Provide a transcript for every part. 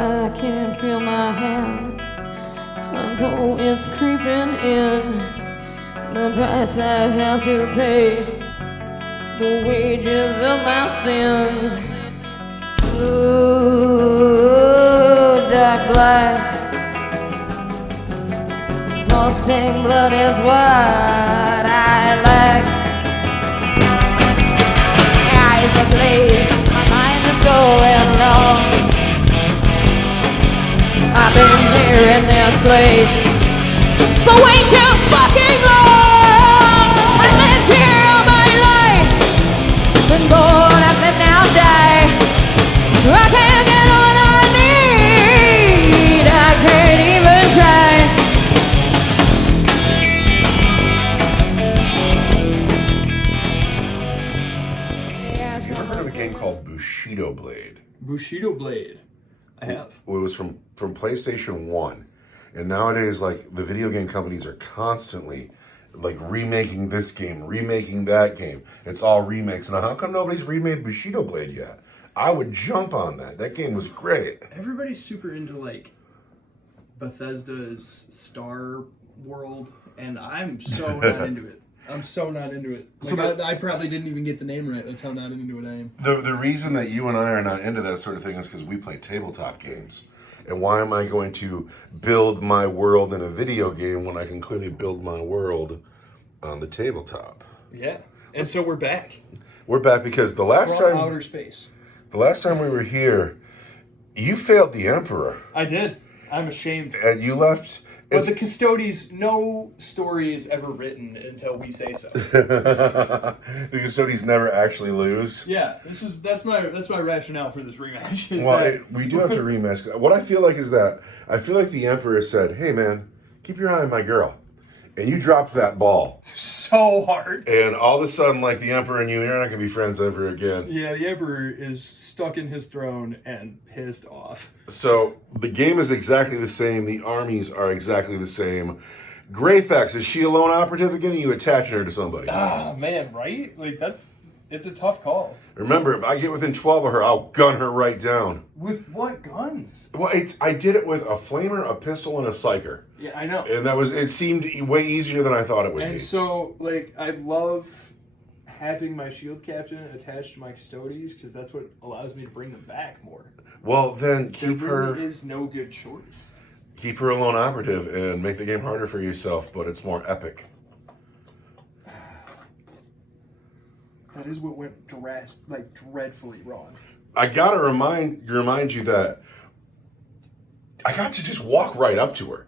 I can feel my hands. I know it's creeping in. The price I have to pay. The wages of my sins. Ooh, dark black. Pulsing blood is what I lack. Eyes ablaze, my mind is going long. I've been here in this place for way too fucking long. I lived here all my life, been born, I've lived, now die. I can't get what I need, I can't even try. You ever heard of a game called Bushido Blade? Bushido Blade. I have. It was from PlayStation 1. And nowadays, like, the video game companies are constantly, like, remaking this game, remaking that game. It's all remakes. Now, how come nobody's remade Bushido Blade yet? I would jump on that. That game was great. Everybody's super into, like, Bethesda's Star World, and I'm so not into it. I'm so not into it. Like, so I probably didn't even get the name right. That's how not into it I am. The reason that you and I are not into that sort of thing is because we play tabletop games. And why am I going to build my world in a video game when I can clearly build my world on the tabletop? Yeah. And so we're back. We're back because the last From time outer space. The last time we were here, you failed the Emperor. I did. I'm ashamed. And you left. But the Custodes, no story is ever written until we say so. The Custodes never actually lose. Yeah, that's my rationale for this rematch. We do have to rematch. What I feel like is that I feel like the Emperor said, "Hey man, keep your eye on my girl," and you dropped that ball so hard. And all of a sudden, like the Emperor and you're not gonna be friends ever again. Yeah, the Emperor is stuck in his throne and pissed off. So the game is exactly the same. The armies are exactly the same. Greyfax, is she a lone operative again? Or are you attaching her to somebody? Ah, man, right? Like it's a tough call. Remember, if I get within 12 of her, I'll gun her right down. With what guns? Well, I did it with a flamer, a pistol, and a psyker. Yeah, I know. And it seemed way easier than I thought it would be. And so, like, I love having my shield captain attached to my Custodes because that's what allows me to bring them back more. Well, then keep there really her. is no good choice. Keep her a lone operative and make the game harder for yourself, but it's more epic. That is what went dreadfully wrong. I gotta remind you that I got to just walk right up to her.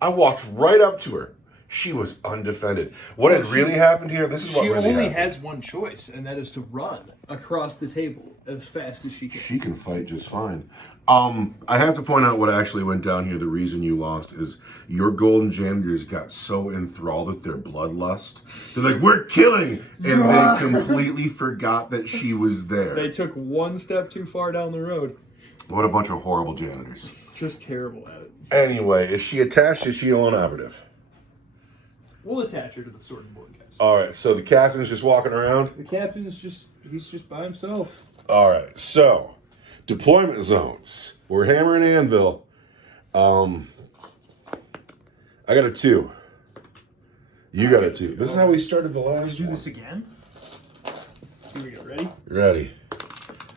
I walked right up to her. She was undefended. What had really happened here? This is what really happened. She only has one choice, and that is to run across the table as fast as she can. She can fight just fine. I have to point out what actually went down here. The reason you lost is your golden janitors got so enthralled with their bloodlust. They're like, we're killing! And they completely forgot that she was there. They took one step too far down the road. What a bunch of horrible janitors. Just terrible at it. Anyway, is she attached? Is she a lone operative? We'll attach her to the sorting board, guys. Alright, so the captain's just walking around? The captain's he's just by himself. Alright, so deployment zones. We're hammering anvil. I got a 2. You got a 2. This is how we started the last Let's do one. this again. Here we go. Ready? Ready.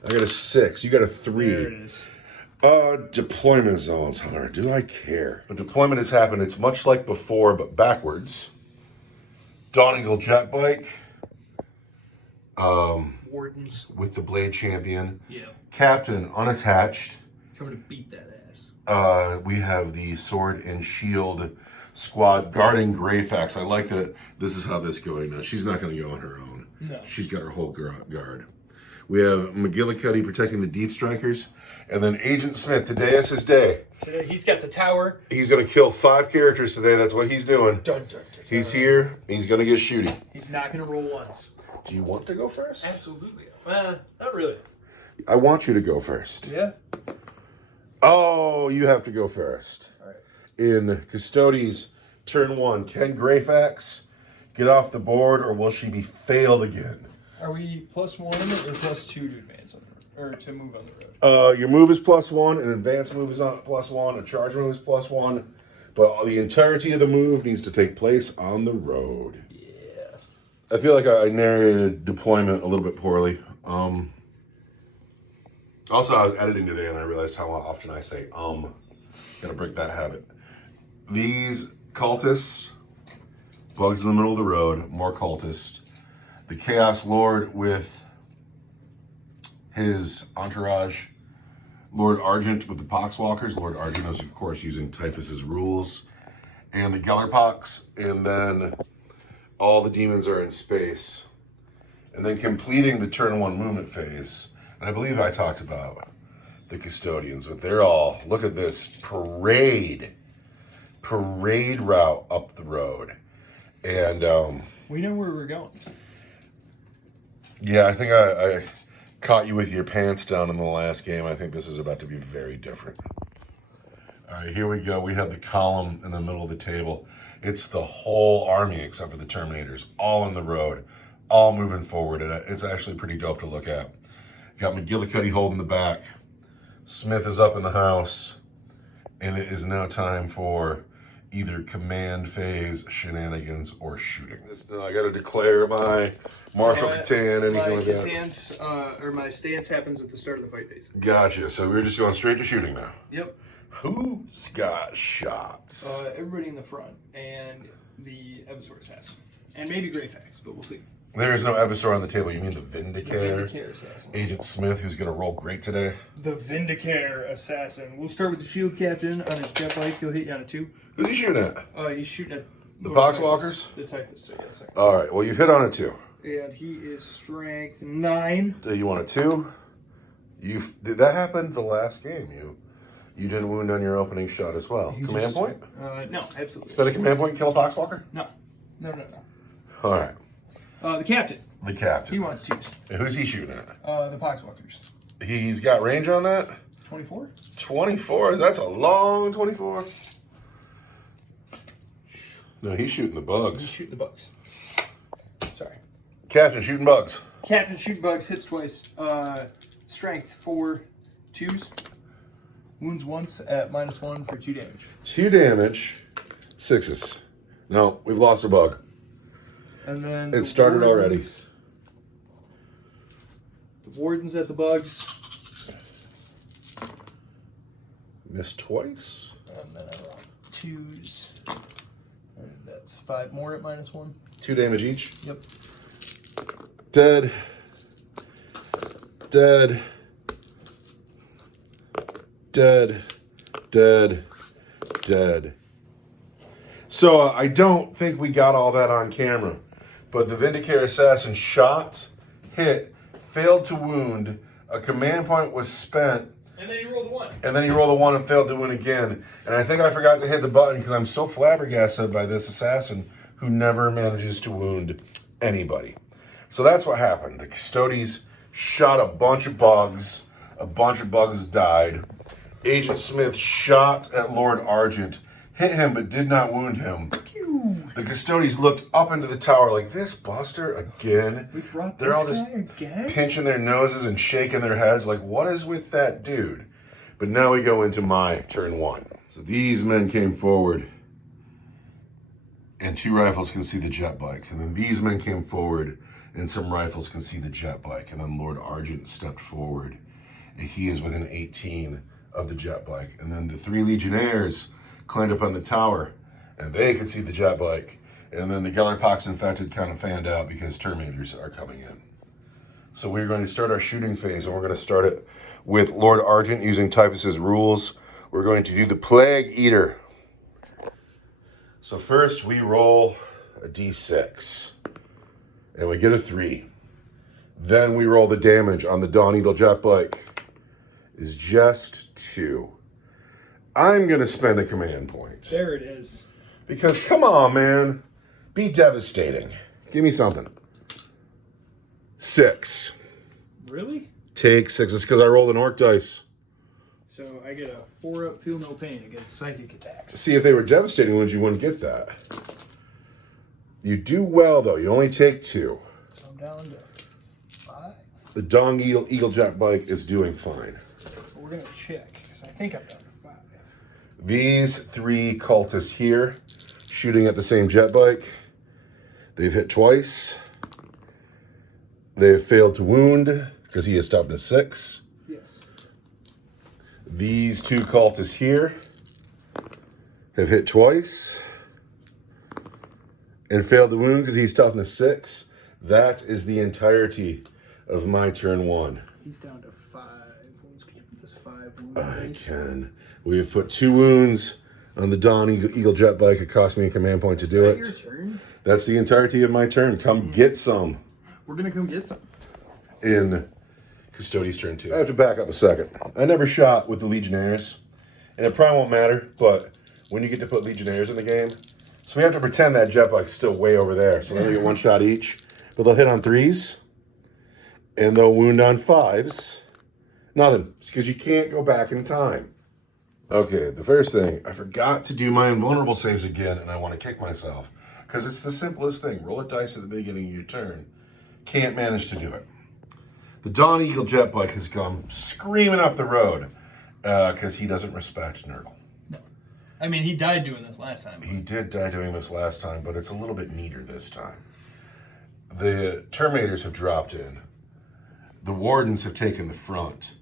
I got a 6. You got a 3. There it is. Deployment zones, Hunter. Do I care? A deployment has happened. It's much like before, but backwards. Dawn jet bike. Wardens. With the blade champion. Yeah. Captain unattached. Coming to beat that ass. We have the sword and shield squad guarding Greyfax. I like that this is how this is going now. She's not going to go on her own. No. She's got her whole guard. We have McGillicuddy protecting the deep strikers. And then Agent Smith, today is his day. Today he's got the tower. He's going to kill 5 characters today. That's what he's doing. Dun, dun, dun, dun. He's here. He's going to get shooty. He's not going to roll once. Do you want to go first? Absolutely. Not really. I want you to go first. Yeah? Oh, you have to go first. All right. In Custodes, turn 1, can Greyfax get off the board, or will she be failed again? Are we +1 or +2 to advance on her? or to move on the road? Your move is +1, an advanced move is not +1, a charge move is +1, but the entirety of the move needs to take place on the road. Yeah. I feel like I narrated deployment a little bit poorly. Also, I was editing today and I realized how often I say Gotta break that habit. These cultists, bugs in the middle of the road, more cultists. The Chaos Lord with his entourage. Lord Argent with the Poxwalkers. Lord Argent is, of course, using Typhus's rules. And the Gellerpox. And then all the demons are in space. And then completing the turn 1 movement phase. And I believe I talked about the Custodians, but they're all, look at this, parade route up the road. And we know where we're going. Yeah, I think I caught you with your pants down in the last game. I think this is about to be very different. All right, here we go. We have the column in the middle of the table. It's the whole army except for the Terminators, all in the road, all moving forward. And it's actually pretty dope to look at. Got McGillicuddy holding the back. Smith is up in the house. And it is now time for either command phase, shenanigans, or shooting. I got to declare my martial Catan, anything like that. My stance happens at the start of the fight phase. Gotcha. So we're just going straight to shooting now. Yep. Who's got shots? Everybody in the front, and the Evisor Assassin. And maybe Greyfax, but we'll see. There's no Evisor on the table. You mean the Vindicare? The Vindicare Assassin. Agent Smith, who's going to roll great today. The Vindicare Assassin. We'll start with the Shield Captain on his jet bike. He'll hit you on a 2. Who's he shooting at? He's shooting at the Poxwalkers? The Typhus, so yes. All right, well, you've hit on a 2. And he is strength 9. So you want a 2? Did that happen the last game? You didn't wound on your opening shot as well. Command point? No, absolutely. Spend a command point and kill a Poxwalker? No. All right. The Captain. The Captain. He wants 2s. And who's he shooting at? The Poxwalkers. He's got range on that? 24. 24? That's a long 24. No, he's shooting the bugs. He's shooting the bugs. Sorry. Captain shooting bugs. Captain shooting bugs, hits twice. Strength 4 2s. Wounds once at -1 for 2 damage. 2 damage, 6s. No, we've lost a bug. And then it started already. The Wardens at the bugs. Missed twice. And then I roll 2s. And that's 5 more at -1. 2 damage each. Yep. Dead. Dead. Dead. Dead. Dead. So I don't think we got all that on camera, but the Vindicare Assassin shot, hit, failed to wound, a command point was spent, and then he rolled a 1. And then he rolled a 1 and failed to wound again. And I think I forgot to hit the button because I'm so flabbergasted by this assassin who never manages to wound anybody. So that's what happened. The Custodes shot a bunch of bugs died. Agent Smith shot at Lord Argent, hit him but did not wound him. The Custodes looked up into the tower like, this buster again? We brought They're this all just guy again? pinching their noses and shaking their heads like, what is with that dude? But now we go into my turn 1. So these men came forward, and 2 rifles can see the jet bike. And then these men came forward, and some rifles can see the jet bike. And then Lord Argent stepped forward, and he is within 18 of the jet bike. And then the 3 Legionnaires climbed up on the tower, and they could see the jet bike. And then the Gellerpox infected kind of fanned out because Terminators are coming in. So we're going to start our shooting phase, and we're going to start it with Lord Argent using Typhus's rules. We're going to do the Plague Eater. So first we roll a d6, and we get a 3. Then we roll the damage on the Dawn Eagle jet bike. Is just 2. I'm going to spend a command point. There it is. Because, come on, man. Be devastating. Give me something. 6. Really? Take 6. It's because I rolled an orc dice. So I get a 4-up, feel no pain against psychic attacks. See, if they were devastating ones, you wouldn't get that. You do well, though. You only take 2. So I'm down to 5. The Dong Eagle Jet bike is doing fine. We're gonna check because I think I'm down to 5. These 3 cultists here, shooting at the same jet bike. They've hit twice. They have failed to wound because he is toughness 6. Yes. These 2 cultists here have hit twice and failed to wound because he's toughness 6. That is the entirety of my turn 1. He's down to 5 wounds. Can you put this 5 wounds? I can. We have put 2 wounds on the Dawn Eagle Jet bike. It cost me a command point to do it. Your turn? That's the entirety of my turn. Come get some. We're gonna come get some. In Custodes' turn 2. I have to back up a second. I never shot with the Legionnaires, and it probably won't matter, but when you get to put Legionnaires in the game, so we have to pretend that jet bike's still way over there. So then we get 1 shot each, but they'll hit on 3s, and they'll wound on 5s. Nothing. It's because you can't go back in time. Okay, the first thing, I forgot to do my invulnerable saves again, and I want to kick myself. Because it's the simplest thing. Roll a dice at the beginning of your turn. Can't manage to do it. The Dawn Eagle jet bike has come screaming up the road because he doesn't respect Nurgle. No. I mean, he died doing this last time. He did die doing this last time, but it's a little bit neater this time. The Terminators have dropped in. The Wardens have taken the front.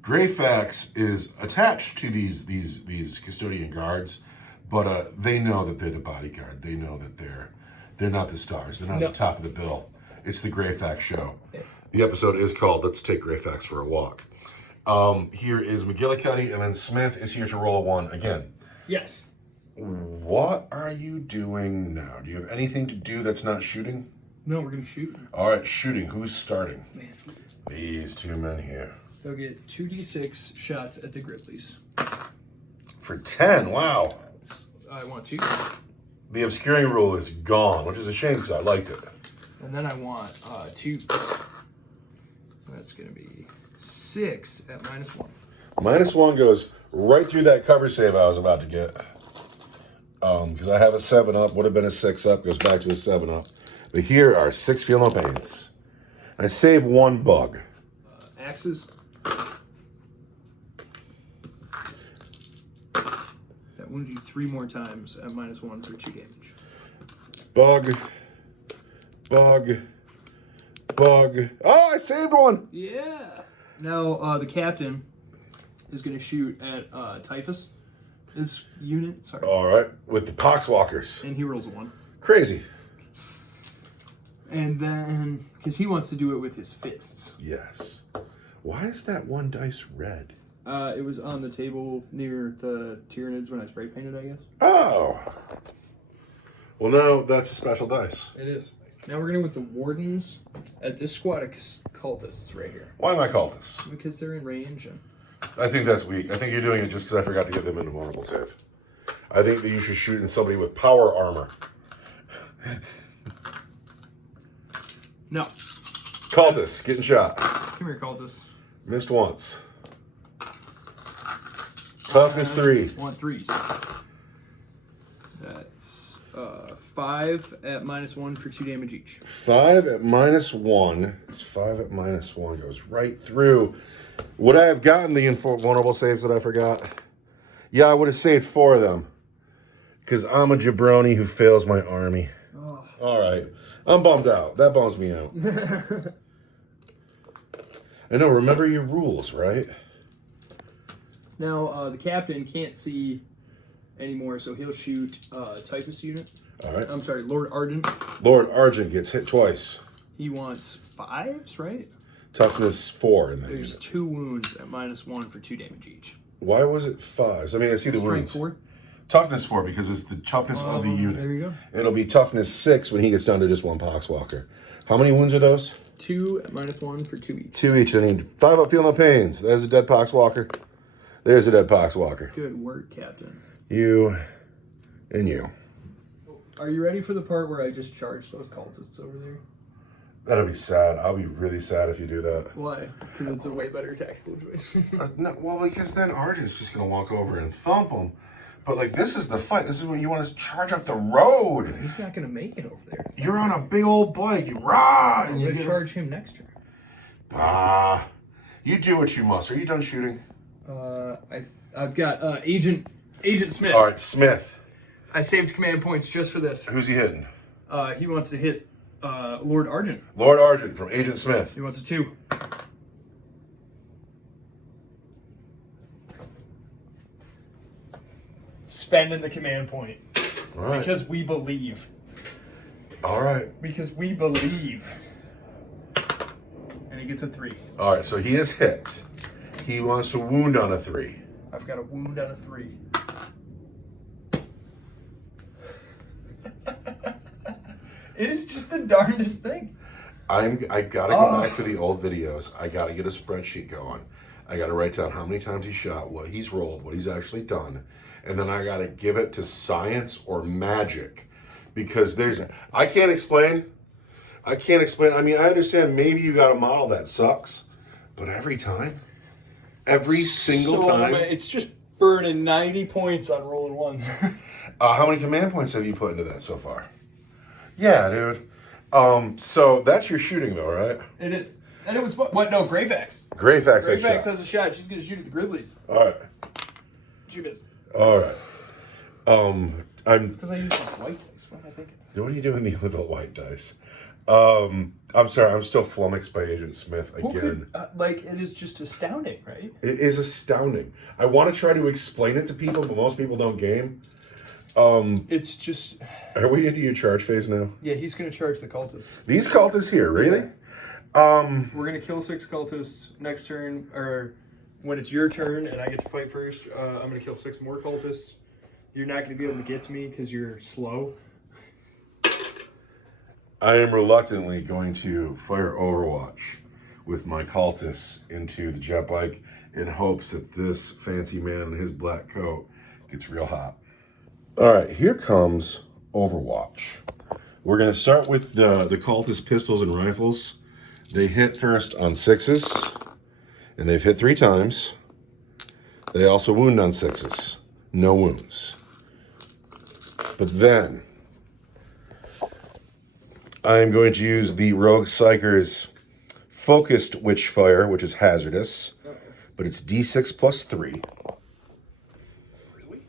Greyfax is attached to these custodian guards, but they know that they're the bodyguard. They know that they're not the stars. They're not at the top of the bill. It's the Greyfax show. The episode is called "Let's Take Greyfax for a Walk." Here is McGillicuddy, and then Smith is here to roll a 1 again. Yes. What are you doing now? Do you have anything to do that's not shooting? No, we're gonna shoot. All right, shooting. Who's starting? Man. These 2 men here. They'll get 2d6 shots at the Grizzlies. For 10, wow. I want 2. The obscuring rule is gone, which is a shame because I liked it. And then I want 2. That's going to be 6 at -1. -1 goes right through that cover save I was about to get. Because I have a 7-up, would have been a 6-up, goes back to a 7-up. But here are 6 feel no pains. I save 1 bug. Axes. That wounds you 3 more times at -1 for 2 damage. Bug. Bug. Bug. Oh, I saved 1! Yeah. Now the captain is going to shoot at Typhus. His unit, sorry. All right, with the Poxwalkers. And he rolls a 1. Crazy. And then, because he wants to do it with his fists. Yes. Why is that 1 dice red? It was on the table near the Tyranids when I spray painted, I guess. Oh. Well, now that's a special dice. It is. Now we're going with the Wardens at this squad of cultists right here. Why am I cultists? Because they're in range. And I think that's weak. I think you're doing it just because I forgot to get them into vulnerable save. I think that you should shoot in somebody with power armor. No. Cultists, getting shot. Come here, cultists. Missed once. Toughness 3. Want 3s. That's 5 at -1 for 2 damage each. 5 at -1. It's 5 at -1. Goes right through. Would I have gotten the invulnerable saves that I forgot? Yeah, I would have saved 4 of them. Because I'm a jabroni who fails my army. Oh. All right. I'm bummed out. That bums me out. I know. Remember your rules, right? Now, the captain can't see anymore, so he'll shoot Typhus unit. All right. I'm sorry, Lord Arden. Lord Argent gets hit twice. He wants 5s, right? Toughness 4 in that There's unit. 2 wounds at -1 for 2 damage each. Why was it 5s? I mean, I see the Strength wounds. 4. Toughness 4 because it's the toughness of the unit. There you go. It'll be toughness 6 when he gets down to just 1 Poxwalker. How many wounds are those? 2 at -1 for 2 each. 2 each. I need 5 up, feel no pains. There's a dead Poxwalker. There's a dead Poxwalker. Good work, Captain. You and you. Are you ready for the part where I just charge those cultists over there? That'll be sad. I'll be really sad if you do that. Why? Because it's a way better tactical choice. No, well, because then Argent's just going to walk over and thump him. But, like, this is the fight. This is when you want to charge up the road. He's not going to make it over there. You're on a big old bike. You rah! I'm And you going to get charge him next turn. Ah, you do what you must. Are you done shooting? I've got Agent Smith. All right, Smith. I saved command points just for this. Who's he hitting? He wants to hit Lord Argent. Lord Argent from Agent Smith. He wants a 2. Spending the command point. All right. Because we believe. All right. Because we believe. And he gets a 3. All right, so he is hit. He wants to wound on a 3. I've got a wound on a 3. It is just the darndest thing. I gotta go back to the old videos. I gotta get a spreadsheet going. I gotta write down how many times he shot, what he's rolled, what he's actually done, and then I gotta give it to science or magic, because I can't explain. I mean, I understand maybe you got a model that sucks, but every single time, it's just burning 90 points on rolling ones. How many command points have you put into that so far? Yeah, dude. So that's your shooting, though, right? It is. And it was fun. What? No, Greyfax. Greyfax has a shot. She's going to shoot at the Grizzlies. All right. She missed. All right. Because I used my white dice. What am I thinking? What are you doing with the white dice? I'm sorry. I'm still flummoxed by Agent Smith again. It is just astounding, right? It is astounding. I want to try to explain it to people, but most people don't game. It's just... Are we into your charge phase now? Yeah, he's going to charge the cultists. These cultists here, really? We're going to kill 6 cultists next turn, or when it's your turn and I get to fight first, I'm going to kill 6 more cultists. You're not going to be able to get to me because you're slow. I am reluctantly going to fire Overwatch with my cultists into the jet bike in hopes that this fancy man in his black coat gets real hot. All right, here comes Overwatch. We're going to start with the cultist pistols and rifles. They hit first on 6s, and they've hit 3 times. They also wound on 6s. No wounds. But then, I'm going to use the Rogue Psyker's Focused Witchfire, which is hazardous, but it's D6 plus 3. Really?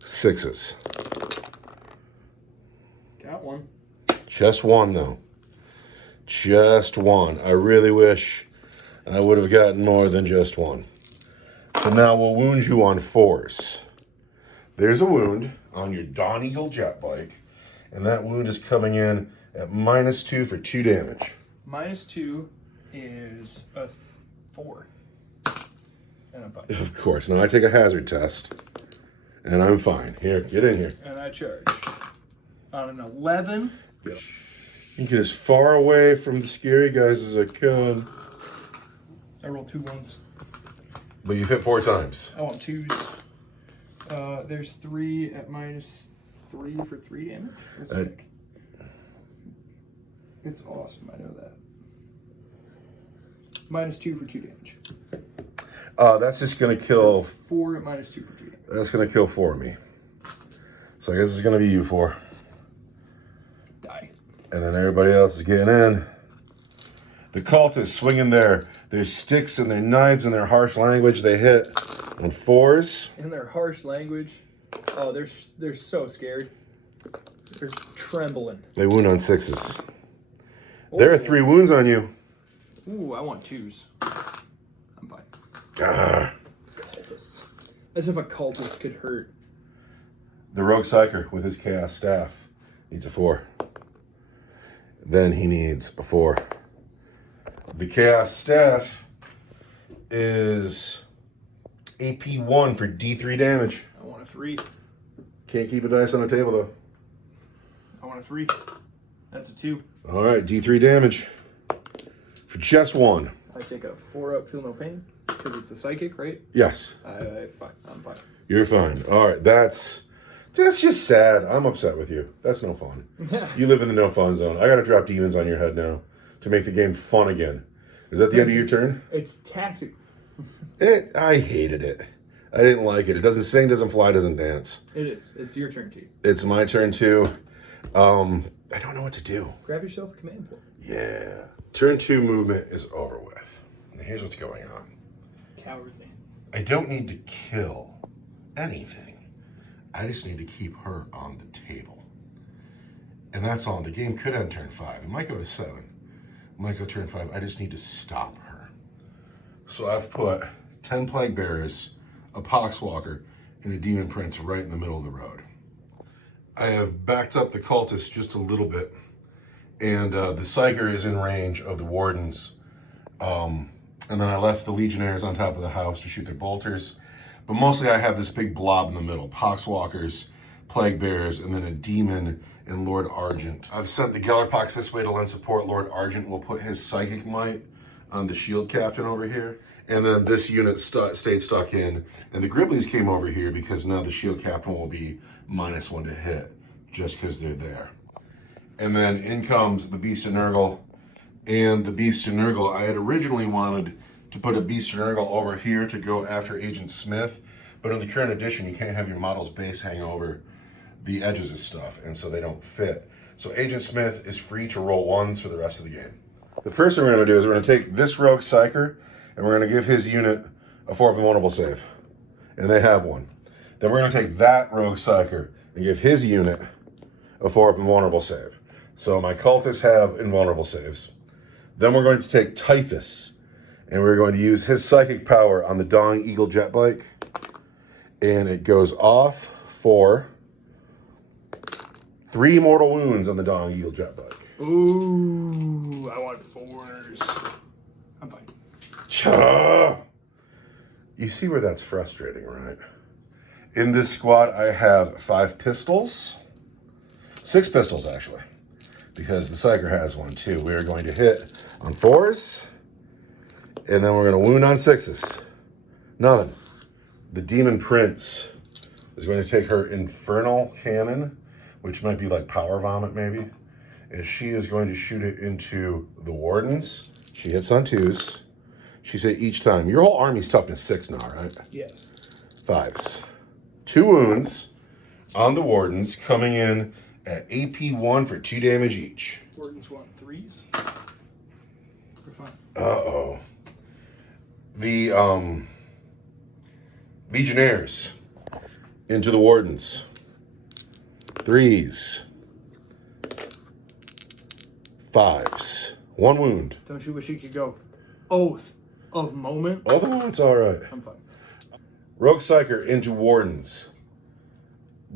6s. Got one. Just one, though. Just one. I really wish I would have gotten more than just one. So now we'll wound you on 4s. There's a wound on your Dawn Eagle jet bike, and that wound is coming in at -2 for 2 damage. -2 is a 4. And I'm fine. Of course. Now I take a hazard test, and I'm fine. Here, get in here. And I charge. On an 11. Yep. You get as far away from the scary guys as I can. I rolled 2 ones. But you've hit 4 times. I want 2s. There's 3 at -3 for 3 damage. That's sick. It's awesome. I know that. -2 for 2 damage. That's just going to kill... 4 at -2 for 2 damage. That's going to kill 4 of me. So I guess it's going to be you 4. Die. And then everybody else is getting in. The cultists swinging their sticks and their knives and their harsh language. They hit on 4s. In their harsh language. Oh, they're so scared. They're trembling. They wound on 6s. There are 3 wounds on you. Ooh, I want 2s. I'm fine. Ah. Cultists. As if a cultist could hurt. The Rogue Psyker with his Chaos Staff needs a 4. Then he needs a 4. The Chaos Staff is AP1 for D3 damage. I want a 3. Can't keep a dice on the table, though. I want a 3. That's a 2. All right, D3 damage for just 1. I take a 4 up, feel no pain, because it's a psychic, right? Yes. Fine. I'm fine. You're fine. All right, that's just sad. I'm upset with you. That's no fun. You live in the no fun zone. I got to drop demons on your head now to make the game fun again. Is that the end of your turn? It's tactical. I hated it. I didn't like it. It doesn't sing, doesn't fly, doesn't dance. It is. It's your turn too. It's my turn too. I don't know what to do. Grab yourself a command point. Yeah. Turn 2 movement is over with. And here's what's going on. Cowardly. I don't need to kill anything. I just need to keep her on the table. And that's all. The game could end turn 5. It might go to 7. It might go turn 5. I just need to stop her. So I've put 10 Plague Bearers, a Poxwalker, and a Demon Prince right in the middle of the road. I have backed up the cultists just a little bit, and the Psyker is in range of the Wardens. And then I left the Legionnaires on top of the house to shoot their bolters. But mostly I have this big blob in the middle. Poxwalkers, Plague Bearers, and then a Demon and Lord Argent. I've sent the Gellerpox this way to lend support. Lord Argent will put his Psychic Might on the Shield Captain over here. And then this unit stayed stuck in. And the Gribblies came over here because now the Shield Captain will be -1 to hit, just because they're there. And then in comes the Beast of Nurgle. And the Beast of Nurgle, I had originally wanted to put a Beast of Nurgle over here to go after Agent Smith, but in the current edition, you can't have your model's base hang over the edges of stuff, and so they don't fit. So Agent Smith is free to roll 1s for the rest of the game. The first thing we're going to do is we're going to take this Rogue Psyker, and we're going to give his unit a 4-up invulnerable save. And they have one. Then we're going to take that Rogue Psyker and give his unit a 4-up invulnerable save. So my cultists have invulnerable saves. Then we're going to take Typhus, and we're going to use his psychic power on the Dong Eagle jet bike. And it goes off for 3 mortal wounds on the Dong Eagle jet bike. Ooh, I want 4s. I'm fine. Cha! You see where that's frustrating, right? In this squad, I have 5 pistols. 6 pistols, actually. Because the Psyker has one, too. We are going to hit on 4s. And then we're going to wound on 6s. Nothing. The Demon Prince is going to take her Infernal Cannon, which might be like Power Vomit, maybe. And she is going to shoot it into the Wardens. She hits on 2s. She said each time. Your whole army's toughness 6 now, right? Yes. 5s. 2 wounds on the Wardens, coming in at AP 1 for 2 damage each. Wardens want 3s. We're fine. Uh-oh. The Legionnaires into the Wardens. 3s. 5s. 1 wound. Don't you wish you could go Oath of Moment? Oath of Moment's all right. I'm fine. Rogue Psyker into Wardens.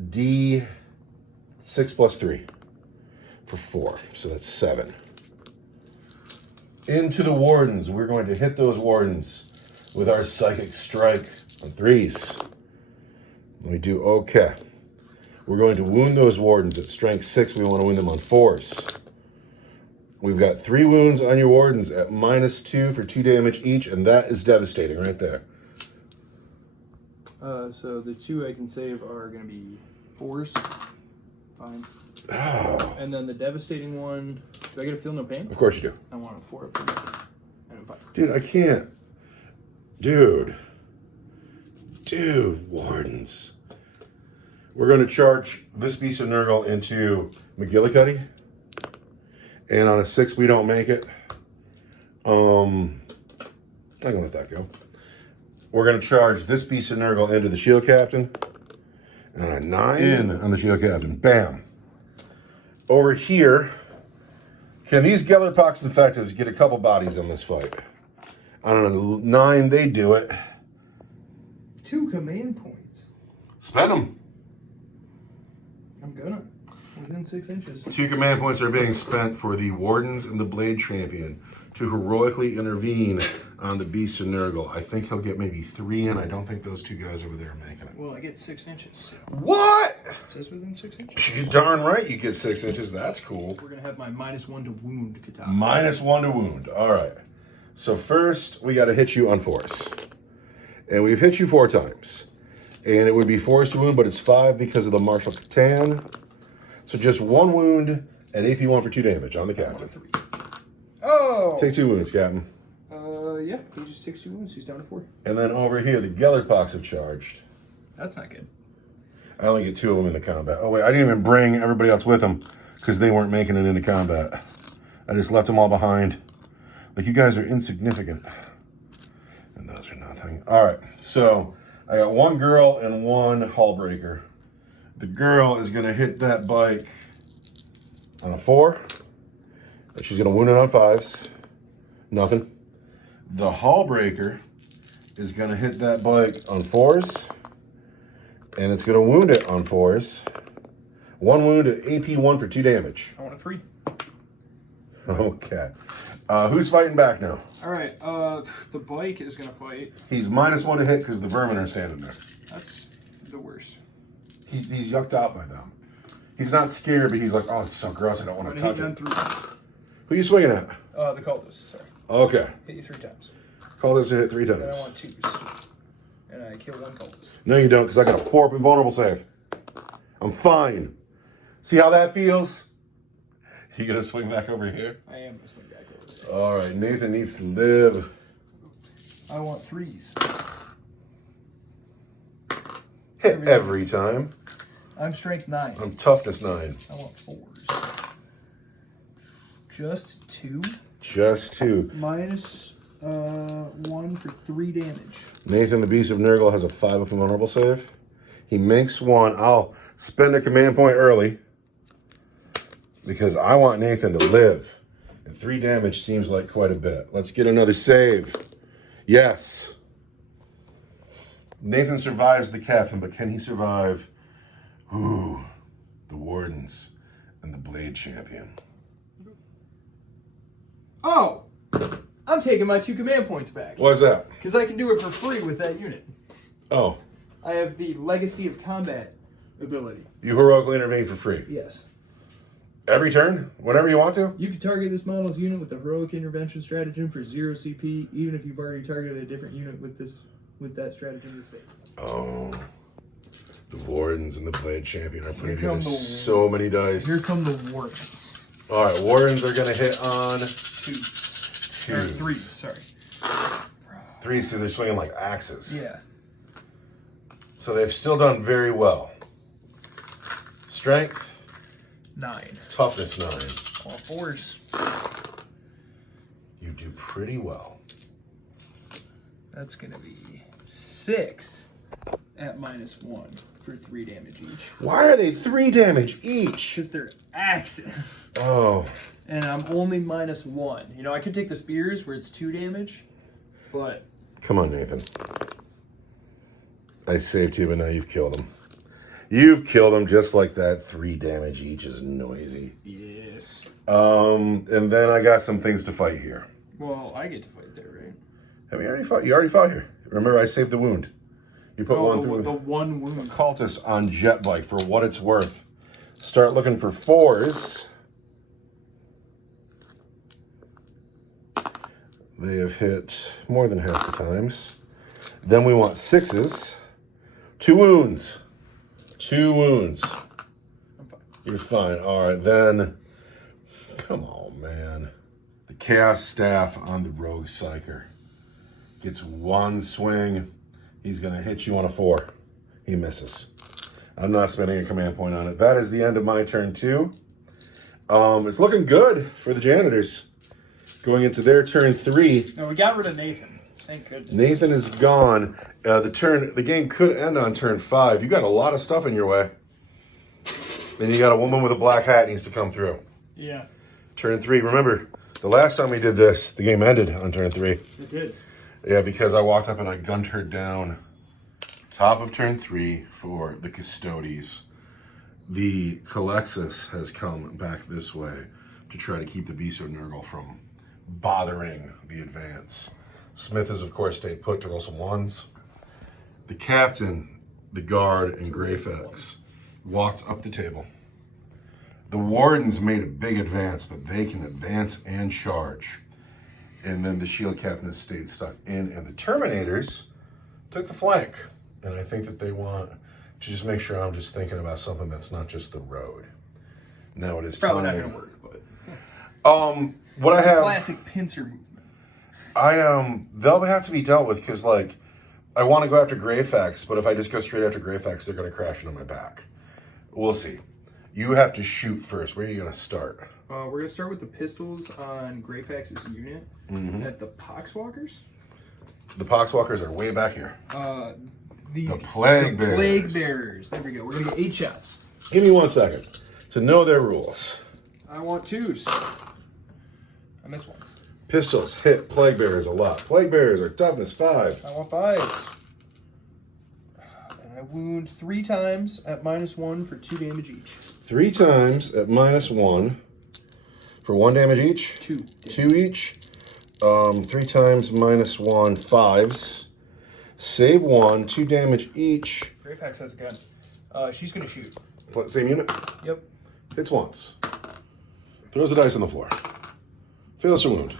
D6 plus 3 for 4. So that's 7. Into the Wardens. We're going to hit those Wardens with our Psychic Strike on 3s. We do okay. We're going to wound those Wardens at strength 6. We want to wound them on 4s. We've got 3 wounds on your Wardens at -2 for 2 damage each, and that is devastating right there. So the 2 I can save are going to be 4s. Fine. Oh. And then the devastating one, do I get a feel no pain? Of course you do. I want a 4 up there. And I'm fine. Dude, I can't. Dude, Wardens. We're going to charge this Beast of Nurgle into McGillicuddy. And on a 6, we don't make it. I'm going to let that go. We're going to charge this Beast of Nurgle into the Shield Captain. And on a 9, in on the Shield Captain. Bam. Over here, can these Gellerpox Infectives get a couple bodies in this fight? On a 9, they do it. 2 command points. Spend them. I'm gonna. Within 6 inches. 2 command points are being spent for the Wardens and the Blade Champion to heroically intervene on the Beast of Nurgle. I think he'll get maybe 3 in. I don't think those 2 guys over there are making it. Well, I get 6 inches. So. What? It says within 6 inches. You're darn right you get 6 inches. That's cool. We're gonna have my -1 to wound katana. -1 to wound. All right. So first, we got to hit you on 4s. And we've hit you 4 times. And it would be 4s to wound, but it's 5 because of the Martial Catan. So just 1 wound at AP 1 for 2 damage on the captain. 3. Oh! Take 2 wounds, Captain. Yeah, he just takes 2 wounds. He's down to 4. And then over here, the Gellerpox have charged. That's not good. I only get 2 of them into combat. Oh, wait, I didn't even bring everybody else with them because they weren't making it into combat. I just left them all behind. Like, you guys are insignificant. And those are nothing. All right, so I got 1 girl and 1 hull breaker. The girl is going to hit that bike on a 4. And she's going to wound it on 5s. Nothing. The hull breaker is going to hit that bike on 4s. And it's going to wound it on 4s. 1 wound at AP 1 for 2 damage. I want a 3. Okay. Who's fighting back now? All right. The bike is gonna fight. He's -1 to hit because the vermin are standing there. That's the worst. He's yucked out by them. He's not scared, but he's like, oh, it's so gross. I don't want to touch it. Who are you swinging at? The cultists. Sorry. Okay. Hit you 3 times. Cultist to hit 3 Then I times. want 2s. And I kill 1 cultist. No, you don't, because I got a 4 up invulnerable save. I'm fine. See how that feels? You gonna swing back over here? I am gonna swing back over there. All right, Nathan needs to live. I want 3s. Hit every time. I'm strength 9. I'm toughness 9. I want 4s. Just 2. Just 2. Minus 1 for 3 damage. Nathan, the Beast of Nurgle, has a 5 up invulnerable save. He makes 1. I'll spend a command point early because I want Nathan to live. And 3 damage seems like quite a bit. Let's get another save. Yes. Nathan survives the captain, but can he survive the Wardens and the Blade Champion? Oh! I'm taking my 2 command points back. What's that? Because I can do it for free with that unit. Oh. I have the Legacy of Combat ability. You heroically intervene for free. Yes. Every turn? Whenever you want to? You can target this model's unit with the heroic intervention stratagem for 0 CP, even if you've already targeted a different unit with that stratagem this phase. Oh. The Wardens and the Blade Champion are putting together come the- so many dice. Here come the Wardens. All right, Wardens are going to hit on 2s. 2. Or 3s, sorry. 3s because they're swinging like axes. Yeah. So they've still done very well. Strength, 9. toughness 9. All 4s. You do pretty well. That's going to be 6 at -1 for 3 damage each. Why are they 3 damage each? Because they're axes. Oh. And I'm only -1. You know, I could take the spears where it's 2 damage, but... Come on, Nathan. I saved you, but now you've killed him. You've killed him just like that. 3 damage each is noisy. Yes. And then I got some things to fight here. Well, I get to fight there, right? Have you already fought? You already fought here. Remember, I saved the wound. You put 1 through the 1 wound. Cultist on jet bike for what it's worth. Start looking for 4s. They have hit more than half the times. Then we want 6s. 2 wounds. 2 wounds. I'm fine. You're fine. All right, then. Come on, man. The Chaos Staff on the Rogue Psyker. Gets 1 swing. He's going to hit you on a 4. He misses. I'm not spending a command point on it. That is the end of my turn 2. It's looking good for the janitors. Going into their turn 3. No, we got rid of Nathan. Thank goodness. Nathan is gone. The game could end on turn 5. You got a lot of stuff in your way. And you got a woman with a black hat needs to come through. Yeah. Turn 3. Remember, the last time we did this, the game ended on turn 3. It did. Yeah, because I walked up and I gunned her down. Top of turn 3 for the Custodes. The Colexis has come back this way to try to keep the Beast of Nurgle from bothering the advance. Smith has, of course, stayed put to roll some 1s. The captain, the guard, and Greyfax walked up the table. The Wardens made a big advance, but they can advance and charge. And then the shield captain has stayed stuck in, and the Terminators took the flank. And I think that they want to just make sure I'm just thinking about something that's not just the road. Now it is Probably time. not going to work, but... What I have... Classic pincer movement. they'll have to be dealt with because, like, I want to go after Greyfax, but if I just go straight after Greyfax, they're going to crash into my back. We'll see. You have to shoot first. Where are you going to start? We're going to start with the pistols on Greyfax's unit at the Poxwalkers. The Poxwalkers are way back here. The Plague Bearers. Plague Bearers. There we go. We're going to get 8 shots. Give me 1 second to know their rules. I want 2s. I missed once. Pistols hit Plague Bearers a lot. Plague Bearers are toughness 5. I want 5s. And I wound 3 times at -1 for 2 damage each. 3 times at -1 for 1 damage each? 2. 2 each. 3 times -1, 5s. Save 1, 2 damage each. Greyfax has a gun. She's going to shoot. Same unit? Yep. Hits once. Throws the dice on the floor. Fails to wound.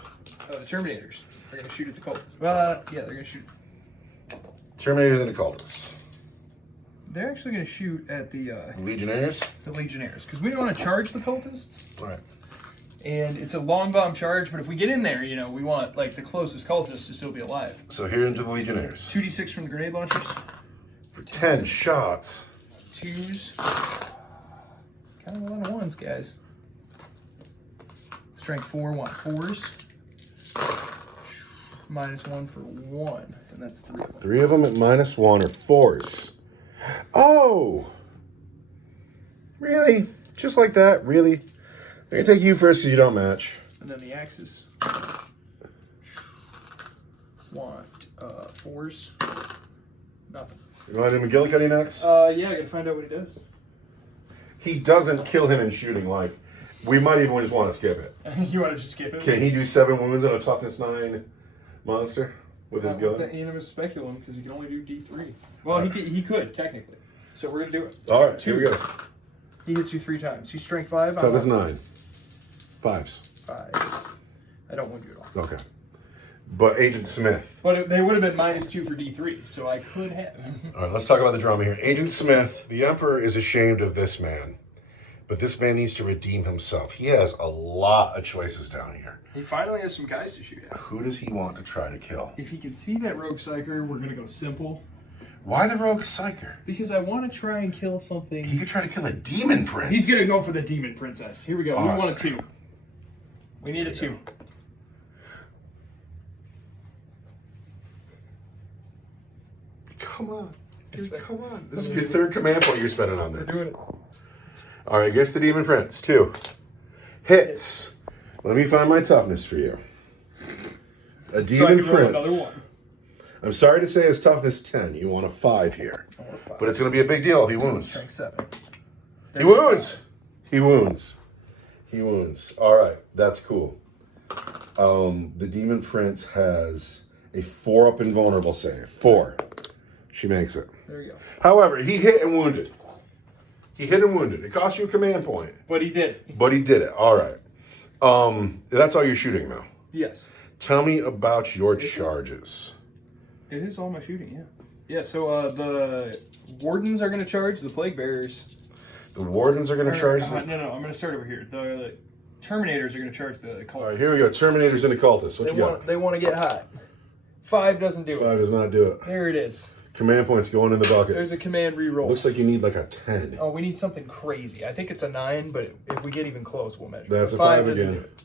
The Terminators are going to shoot at the cultists. Well, yeah, they're going to shoot. Terminators and occultists. They're actually going to shoot at the Legionnaires? Legionnaires, because we don't want to charge the cultists. All right. And it's a long bomb charge, but if we get in there, you know, we want like the closest cultist to still be alive. So here into the Legionnaires. 2d6 from the grenade launchers. For 10 shots. 2s. Kind of a lot of 1s, guys. Strength 4, want 4s. -1 for 1, and that's 3 of them. 3 of them at -1 are 4s. Oh! Really? Just like that? Really? I'm going to take you first because you don't match. And then the axes. Want 4s. Nothing. You want to do McGillicuddy next? Yeah, I gotta find out what he does. He doesn't kill him in shooting, like, we might even just want to skip it. You want to just skip it? Can he do 7 wounds on a toughness 9 monster with his gun? The animus speculum, because he can only do D3. Well, he could, technically. So we're gonna do it. All right, here we go. He hits you 3 times. He's strength 5. Toughness 9. 5s. 5s. I don't wound you at all. Okay. But Agent Smith. But they would have been -2 for D3, so I could have. All right, let's talk about the drama here. Agent Smith, the Emperor is ashamed of this man. But this man needs to redeem himself. He has a lot of choices down here. He finally has some guys to shoot at. Who does he want to try to kill? If he can see that Rogue Psyker, we're gonna go simple. Why the Rogue Psyker? Because I want to try and kill something. He could try to kill a Demon Prince. He's gonna go for the Demon Princess. Here we go. All We right. want a 2. We need a 2. Come on. Dude, come on. This is your 3rd command point you're spending on this. We're doing it. All right, against the Demon Prince. 2. Hits. Let me find my toughness for you. A Demon Prince. Another 1. I'm sorry to say his toughness 10. You want a 5 here. I want a 5. But it's going to be a big deal if he wounds. Strength 7. He wounds. He wounds. He wounds. All right, that's cool. The Demon Prince has a 4 up invulnerable save. 4. She makes it. There you go. However, he hit and wounded. He hit and wounded. It cost you a command point. But he did it. But he did it. All right. That's all you're shooting now. Yes. Tell me about your charges. It is all my shooting, yeah. Yeah, so the Wardens are going to charge the Plague Bearers. The Wardens are going to charge No, I'm going to start over here. The Terminators are going to charge the Cultists. All right, here we go. Terminators and Occultists. What you got? They want to get hot. 5 doesn't do 5 it. does not do it. There it is. Command points going in the bucket. There's a command reroll. Looks like you need like a 10. Oh, we need something crazy. I think it's a 9, but if we get even close, we'll measure. That's a 5 5 doesn't again. do it.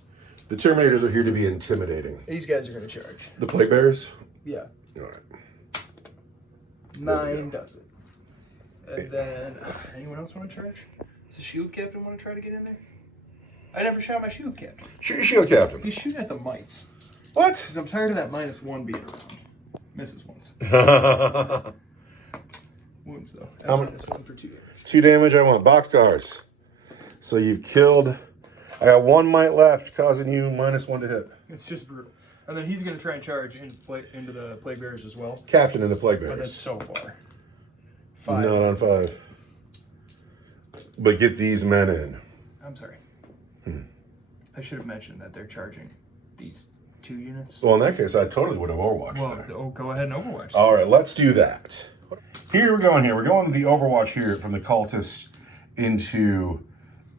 The Terminators are here to be intimidating. These guys are going to charge. The Plague Bearers? Yeah. All right. 9 does it. And then, anyone else want to charge? Does the Shield Captain want to try to get in there? I never shot my Shield Captain. Shoot your Shield Captain. He's shooting at the mites. What? Because I'm tired of that -1 being around. Misses once. Wounds though. -1 for 2 damage. 2 damage. I want boxcars. So you've killed. I got 1 mite left, causing you -1 to hit. It's just brutal. And then he's going to try and charge into the Plague Bearers as well. Captain in the Plague But that's Bearers. so far. 5. Not on 5. But get these men in. I'm sorry. I should have mentioned that they're charging these 2 units. Well, in that case, I totally would have Overwatched Well, there. go ahead and Overwatch. All right, let's do that. Here we're going here. We're going to the Overwatch here from the cultists into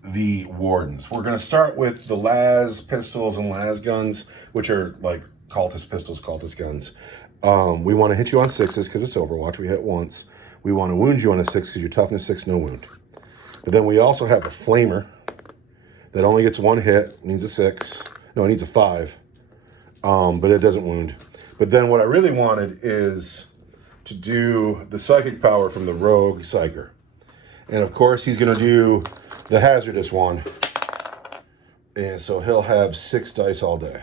the Wardens. We're going to start with the las pistols and las guns, which are like cultist pistols, cultist guns. We want to hit you on 6s because it's Overwatch. We hit once. We want to wound you on a 6 because you're toughness 6, no wound. But then we also have a Flamer that only gets 1 hit, needs a 6. No, it needs a 5, but it doesn't wound. But then what I really wanted is to do the Psychic power from the Rogue Psyker. And of course, he's going to do the hazardous one. And so he'll have 6 dice all day.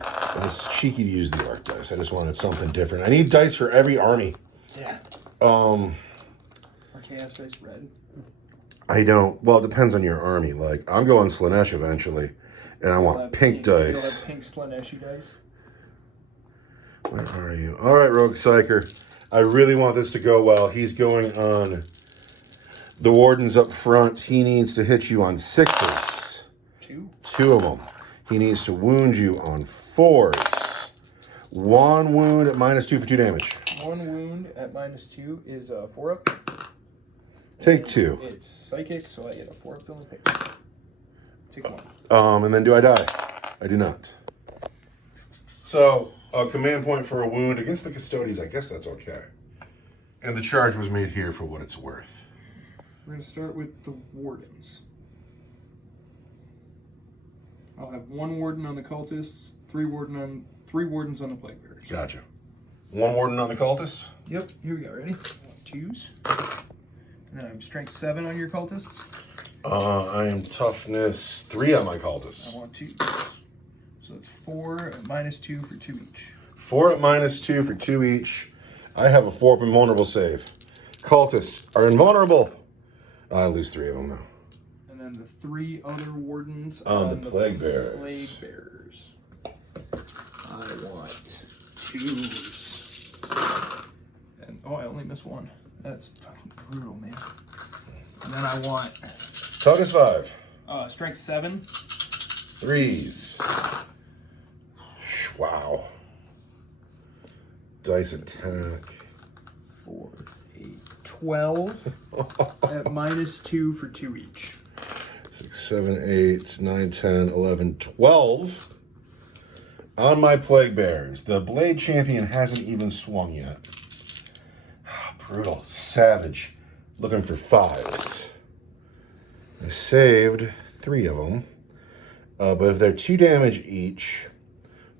And it's cheeky to use the Arc dice. I just wanted something different. I need dice for every army. Yeah. Or chaos dice red. I don't. Well, it depends on your army. Like, I'm going Slanesh eventually. And I want pink dice. You'll have pink Slaneshi dice. Where are you? All right, Rogue Psyker. I really want this to go well. He's going on the Wardens up front. He needs to hit you on 6s. 2 of them. He needs to wound you on 4s. 1 wound at -2 for 2 damage. 1 wound at -2 is a 4-up. Take 2. It's psychic, so I get a 4-up building pick. Take 1. And then do I die? I do not. So, a command point for a wound against the Custodes, I guess that's okay. And the charge was made here for what it's worth. We're going to start with the Wardens. I'll have 1 Warden on the Cultists, 3 Wardens on the Plague Bearers. Gotcha. 1 Warden on the Cultists? Yep, here we go. Ready? 2s. And then I'm strength 7 on your Cultists. I am toughness 3 on my Cultists. I want 2. So it's 4 at -2 for 2 each. 4 at -2 for 2 each. I have a 4-up invulnerable save. Cultists are invulnerable. I lose 3 of them though. And then the 3 other Wardens on the Plague Bearers. Plague Bearers. I want 2s. And I only missed 1. That's fucking brutal, man. And then I want Toughness 5. strength 7. 3s. Wow. Dice attack. 4, 8, 12 at -2 for 2 each. 6, 7, 8, 9, 10, 11, 12. On my Plague Bearers. The Blade Champion hasn't even swung yet. Brutal. Savage. Looking for 5s. I saved 3 of them. But if they're 2 damage each,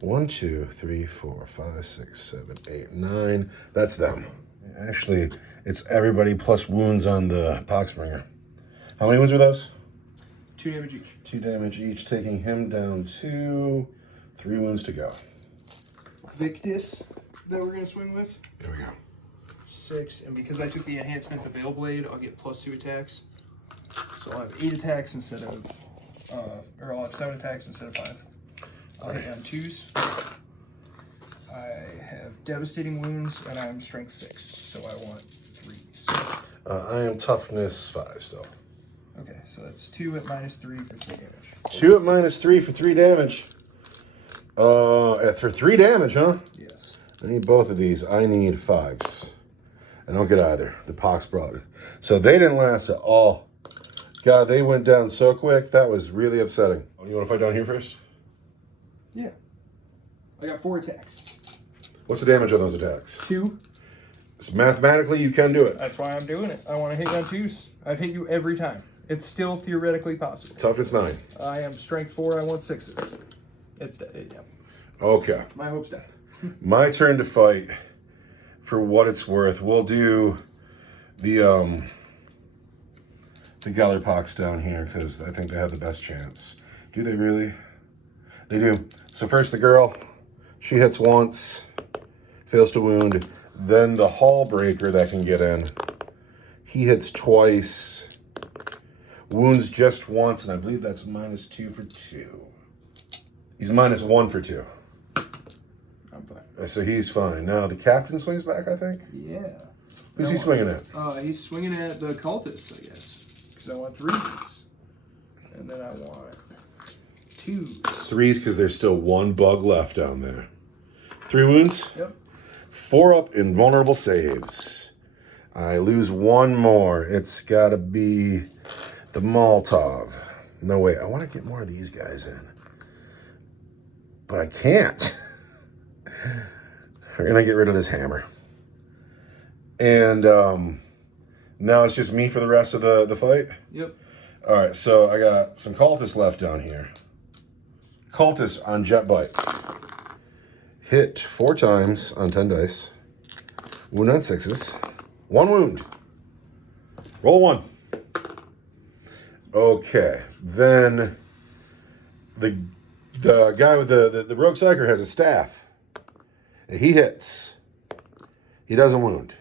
1, 2, 3, 4, 5, 6, 7, 8, 9. That's them. Actually, it's everybody plus wounds on the Poxbringer. How many wounds are those? 2 damage each. 2 damage each, taking him down to 3 wounds to go. Victus that we're going to swing with. There we go. 6, and because I took the enhancement to Veil Blade, I'll get +2 attacks. So I'll have 8 attacks instead of, or I'll have 7 attacks instead of 5. I'll hit on 2s. I have Devastating Wounds, and I'm Strength 6, so I want 3s. I am Toughness 5 still. Okay, so that's 2 at -3 for 3 damage. 2 at -3 for 3 damage. For 3 damage, huh? Yes. I need both of these. I need 5s. I don't get either. The Pox brought it. So they didn't last at all. God, they went down so quick. That was really upsetting. Oh, you want to fight down here first? Yeah. I got 4 attacks. What's the damage on those attacks? 2. So mathematically, you can do it. That's why I'm doing it. I want to hit you on 2s. I've hit you every time. It's still theoretically possible. Toughness 9. I am Strength 4. I want 6s. It's dead. Yeah. Okay. My hope's dead. My turn to fight. For what it's worth, we'll do the Gellerpox down here because I think they have the best chance. Do they really? They do. So first the girl, she hits once, fails to wound. Then the Hall Breaker that can get in, he hits twice, wounds just once, and I believe that's -2 for 2. He's -1 for 2. I'm fine. So he's fine. Now the captain swings back, I think. Yeah. Who's he swinging at? He's swinging at the cultists, I guess. Because I want 3s. And then I want 2s. 3s because there's still 1 bug left down there. 3 wounds? Yep. 4 up invulnerable saves. I lose 1 more. It's got to be the Molotov. No, wait. I want to get more of these guys in. But I can't. We're gonna get rid of this hammer. And now it's just me for the rest of the fight? Yep. All right, so I got some cultists left down here. Cultists on jet bike. Hit 4 times on 10 dice. Wound on 6s. 1 wound. Roll 1. Okay, then the guy with the rogue psyker has a staff. And he hits. He doesn't wound.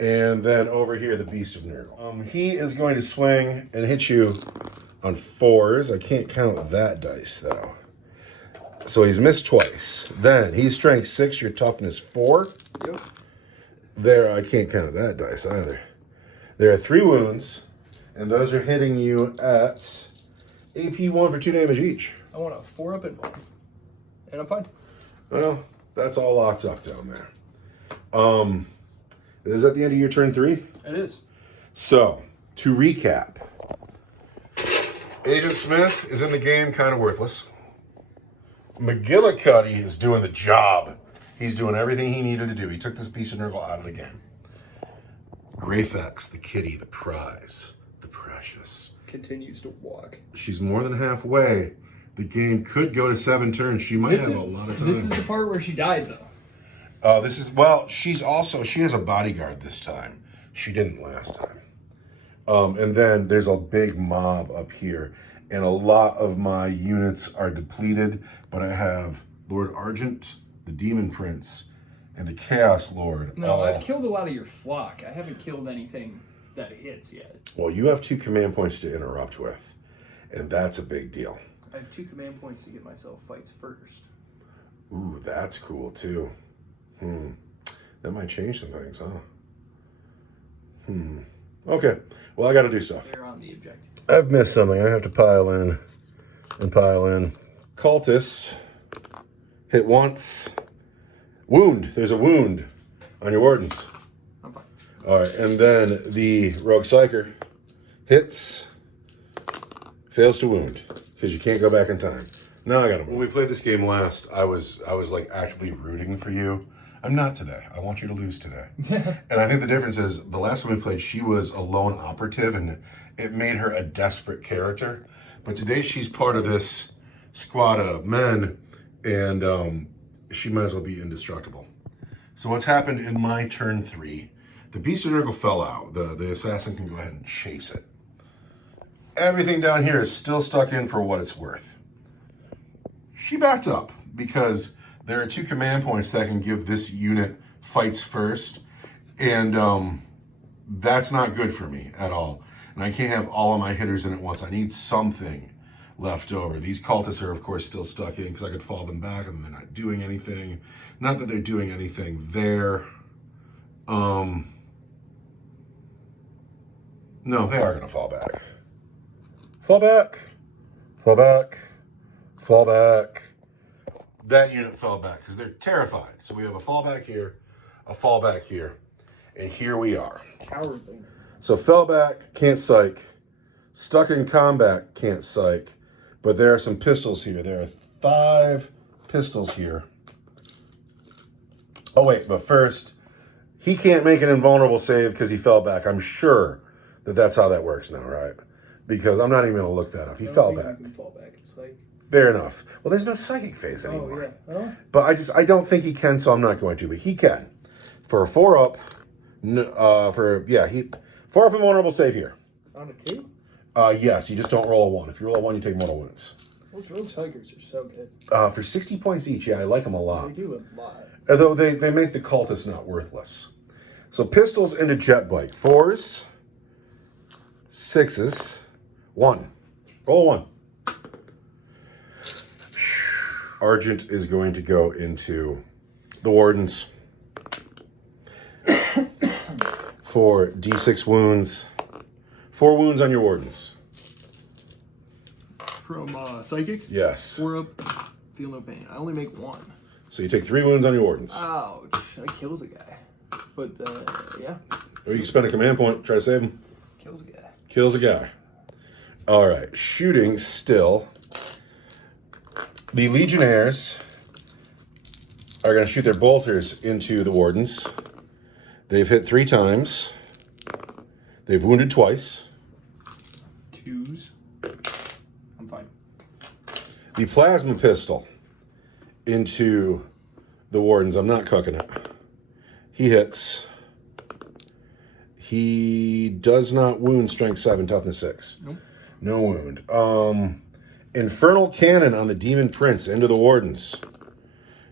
And then over here, the Beast of Nurgle. He is going to swing and hit you on 4s. I can't count that dice, though. So he's missed twice. Then he's strength 6, your toughness 4. Yep. There, I can't count that dice either. There are 3 wounds, and those are hitting you at AP 1 for 2 damage each. I want a 4-up and 1. And I'm fine. Well, that's all locked up down there. Is that the end of your turn 3? It is. So, to recap, Agent Smith is in the game, kind of worthless. McGillicuddy is doing the job. He's doing everything he needed to do. He took this Beast of Nurgle out of the game. Greyfax, the kitty, the prize, the precious, continues to walk. She's more than halfway. The game could go to 7 turns. She might have a lot of time. This is the part where she died, though. She has a bodyguard this time. She didn't last time. And then there's a big mob up here. And a lot of my units are depleted, but I have Lord Argent, the Demon Prince, and the Chaos Lord. No, I've killed a lot of your flock. I haven't killed anything that hits yet. Well, you have 2 command points to interrupt with, and that's a big deal. I have 2 command points to get myself fights first. Ooh, that's cool, too. That might change some things, huh? Okay. Well, I got to do stuff. You're on the objective. I've missed something. I have to pile in and pile in. Cultists. Hit once. Wound. There's a wound on your wardens. I'm fine. All right. And then the rogue psyker hits. Fails to wound. Because you can't go back in time. Now I got him. When we played this game last, I was like actively rooting for you. I'm not today. I want you to lose today. And I think the difference is the last time we played, she was a lone operative and it made her a desperate character. But today she's part of this squad of men and she might as well be indestructible. So what's happened in my turn 3, the Beast of Nurgle fell out. The assassin can go ahead and chase it. Everything down here is still stuck in for what it's worth. She backed up because there are 2 command points that can give this unit fights first, and that's not good for me at all. And I can't have all of my hitters in at once. I need something left over. These cultists are, of course, still stuck in because I could fall them back and they're not doing anything. Not that they're doing anything there. No, they are going to fall back. Fall back. Fall back. Fall back. That unit fell back because they're terrified. So we have a fallback here, a fallback here, and here we are. Cowardly. So fell back, can't psych. Stuck in combat, can't psych. But there are some pistols here. There are 5 pistols here. Oh wait, but first, he can't make an invulnerable save because he fell back. I'm sure that that's how that works now, right? Because I'm not even going to look that up. He fell back. You can fall back. It's like... Fair enough. Well, there's no psychic phase anymore. Oh, yeah. Oh. But I don't think he can, so I'm not going to. But he can. For a 4-up, 4-up invulnerable save here. On a 2? Yes, you just don't roll a 1. If you roll a 1, you take mortal wounds. Those rogue psychers are so good. For 60 points each, yeah, I like them a lot. They do a lot. Although they make the cultists not worthless. So pistols into jet bike. 4s, 6s, 1. Roll 1. Argent is going to go into the wardens for D6 wounds. 4 wounds on your wardens. From psychic? Yes. 4-up, feel no pain. I only make 1. So you take 3 wounds on your wardens. Ouch. That kills a guy. But, yeah. Or you can spend a command point, try to save him. Kills a guy. Kills a guy. All right, shooting still. The Legionnaires are going to shoot their bolters into the wardens. They've hit 3 times. They've wounded twice. 2s. I'm fine. The plasma pistol into the wardens. I'm not cooking it. He hits. He does not wound, strength 7, toughness 6. Nope. No wound. Infernal cannon on the demon prince into the wardens.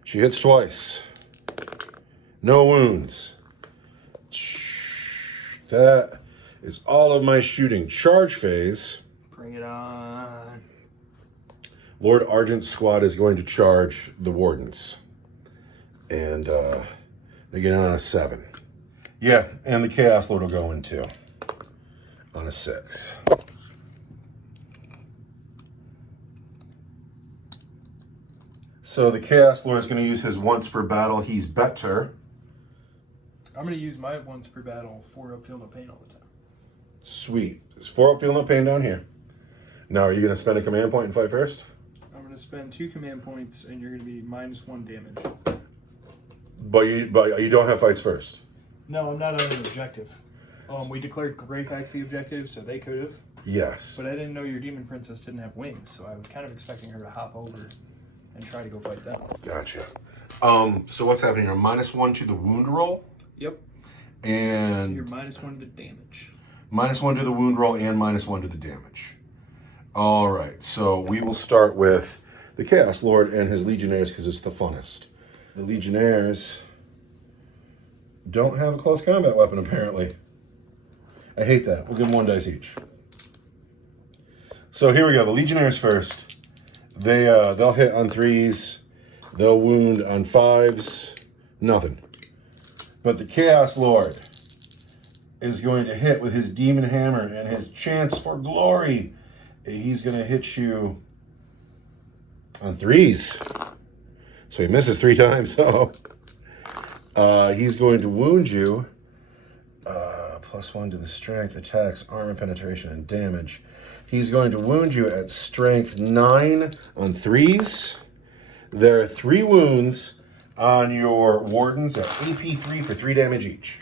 She hits twice. No wounds. That is all of my shooting. Charge phase. Bring it on. Lord Argent's squad is going to charge the wardens. And they get in on a 7. Yeah, and the Chaos Lord will go in too. On a 6. So the Chaos Lord is going to use his once per battle. He's better. I'm going to use my once per battle 4 up, feel no pain all the time. Sweet. There's 4 up, feel no pain down here. Now, are you going to spend a command point and fight first? I'm going to spend 2 command points, and you're going to be -1 damage. But you don't have fights first. No, I'm not on an objective. We declared Greyfax the objective, so they could have. Yes. But I didn't know your demon princess didn't have wings, so I was kind of expecting her to hop over and try to go fight them. Gotcha. So what's happening here? -1 to the wound roll. Yep. And You're -1 to the damage. -1 to the wound roll and -1 to the damage. All right. So we will start with the Chaos Lord and his Legionnaires because it's the funnest. The Legionnaires don't have a close combat weapon, apparently. I hate that. We'll give them 1 dice each. So here we go. The Legionnaires first. They'll hit on 3s. They'll wound on 5s. Nothing. But the Chaos Lord is going to hit with his Demon Hammer and his Chance for Glory. He's going to hit you on 3s. So he misses 3 times. He's going to wound you. +1 to the strength, attacks, armor penetration, and damage. He's going to wound you at strength 9 on 3s. There are 3 wounds on your wardens at AP 3 for 3 damage each.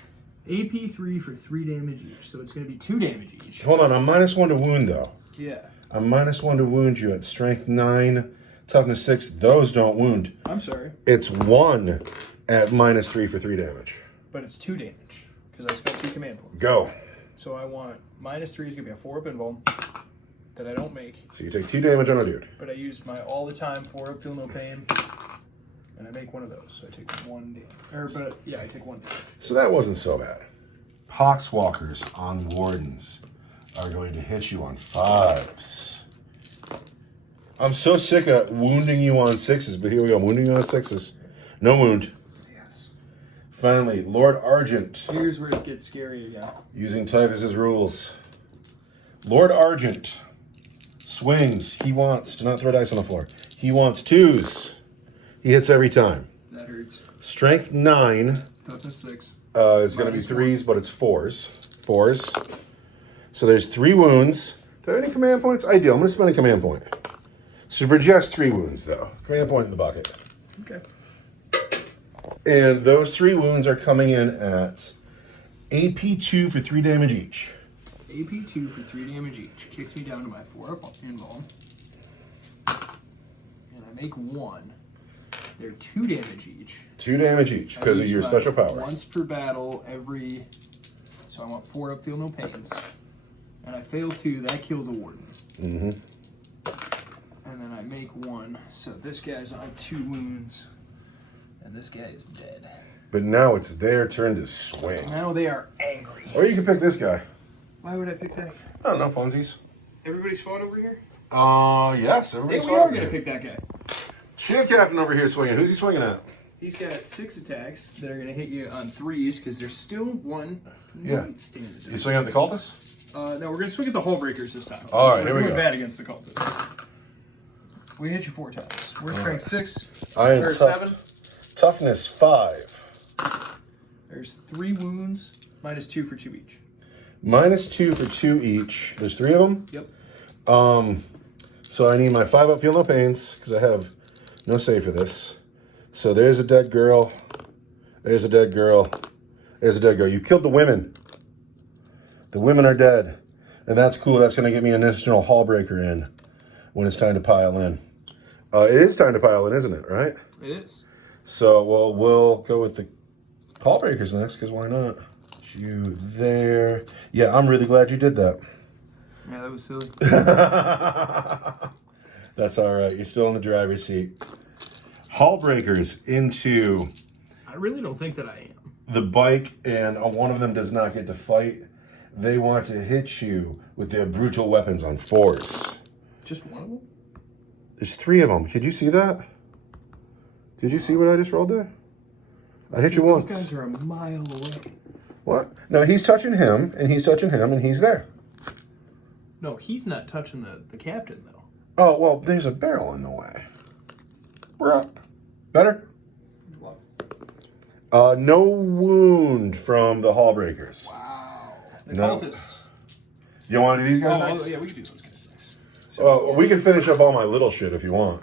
AP 3 for 3 damage each, so it's going to be 2 damage each. Hold on, I'm -1 to wound though. Yeah. I'm -1 to wound you at strength 9, toughness 6. Those don't wound. I'm sorry. It's 1 at -3 for 3 damage. But it's 2 damage, because I spent 2 command points. Go. So I want -3 is going to be a 4 up invuln that I don't make. So you take 2 damage on a dude. But I used my all the time 4 up, feel no pain. And I make one of those. So I take 1 damage. I take 1 damage. So that wasn't so bad. Poxwalkers on wardens are going to hit you on 5s. I'm so sick of wounding you on 6s, but here we go. Wounding you on 6s. No wound. Yes. Finally, Lord Argent. Here's where it gets scary again. Using Typhus's rules. Lord Argent swings. He wants to not throw dice on the floor. He wants 2s. He hits every time. That hurts. Strength 9. Toughness 6. Is going to be 3s, but it's 4s. 4s. So there's 3 wounds. Do I have any command points? I do. I'm going to spend a command point. So for just 3 wounds, though. Command point in the bucket. Okay. And those 3 wounds are coming in at AP 2 for 3 damage each. AP 2 for 3 damage each. Kicks me down to my 4 up invuln. And I make 1. They're 2 damage each. 2 damage each because of your special power. Once per battle, every. So I want 4 up, feel no pains. And I fail 2, that kills a warden. Mm-hmm. And then I make 1. So this guy's on 2 wounds. And this guy is dead. But now it's their turn to swing. Now they are angry. Or you can pick this guy. Why would I pick that? I don't know, funsies. Everybody's fought over here? Yes, everybody's Maybe we are going to pick that guy. Shield Captain over here swinging. Who's he swinging at? He's got 6 attacks that are going to hit you on 3s because there's still 1 Yeah. standard. You swinging at the cultists? No, we're going to swing at the Hullbreakers this time. All right, here we We're go. bad against the cultists. We hit you 4 times. We're strength 6. I am or tough. 7. Toughness 5. There's 3 wounds, -2 for 2 each. -2 for 2 each. There's 3 of them? Yep. So I need my 5 up, feel no pains, because I have no save for this. So there's a dead girl. There's a dead girl. There's a dead girl. You killed the women. The women are dead. And that's cool. That's going to get me an additional hall breaker in when it's time to pile in. It is time to pile in, isn't it? Right? It is. So, well, we'll go with the hall breakers next, because why not? You there. Yeah, I'm really glad you did that. Yeah, that was silly. That's all right. You're still in the driver's seat. Hall breakers into... I really don't think that I am. The bike, and one of them does not get to fight. They want to hit you with their brutal weapons on force. Just one of them? There's 3 of them. Could you see that? Did you see what I just rolled there? I hit you once. Those guys are a mile away. What? No, he's touching him, and he's touching him, and he's there. No, he's not touching the captain, though. Oh, well, there's a barrel in the way. We're up. Better? No wound from the hall breakers. Wow. The No. cultists. You want to do these guys next? Oh, yeah, we can do those guys next. Well, we can finish up all my little shit if you want.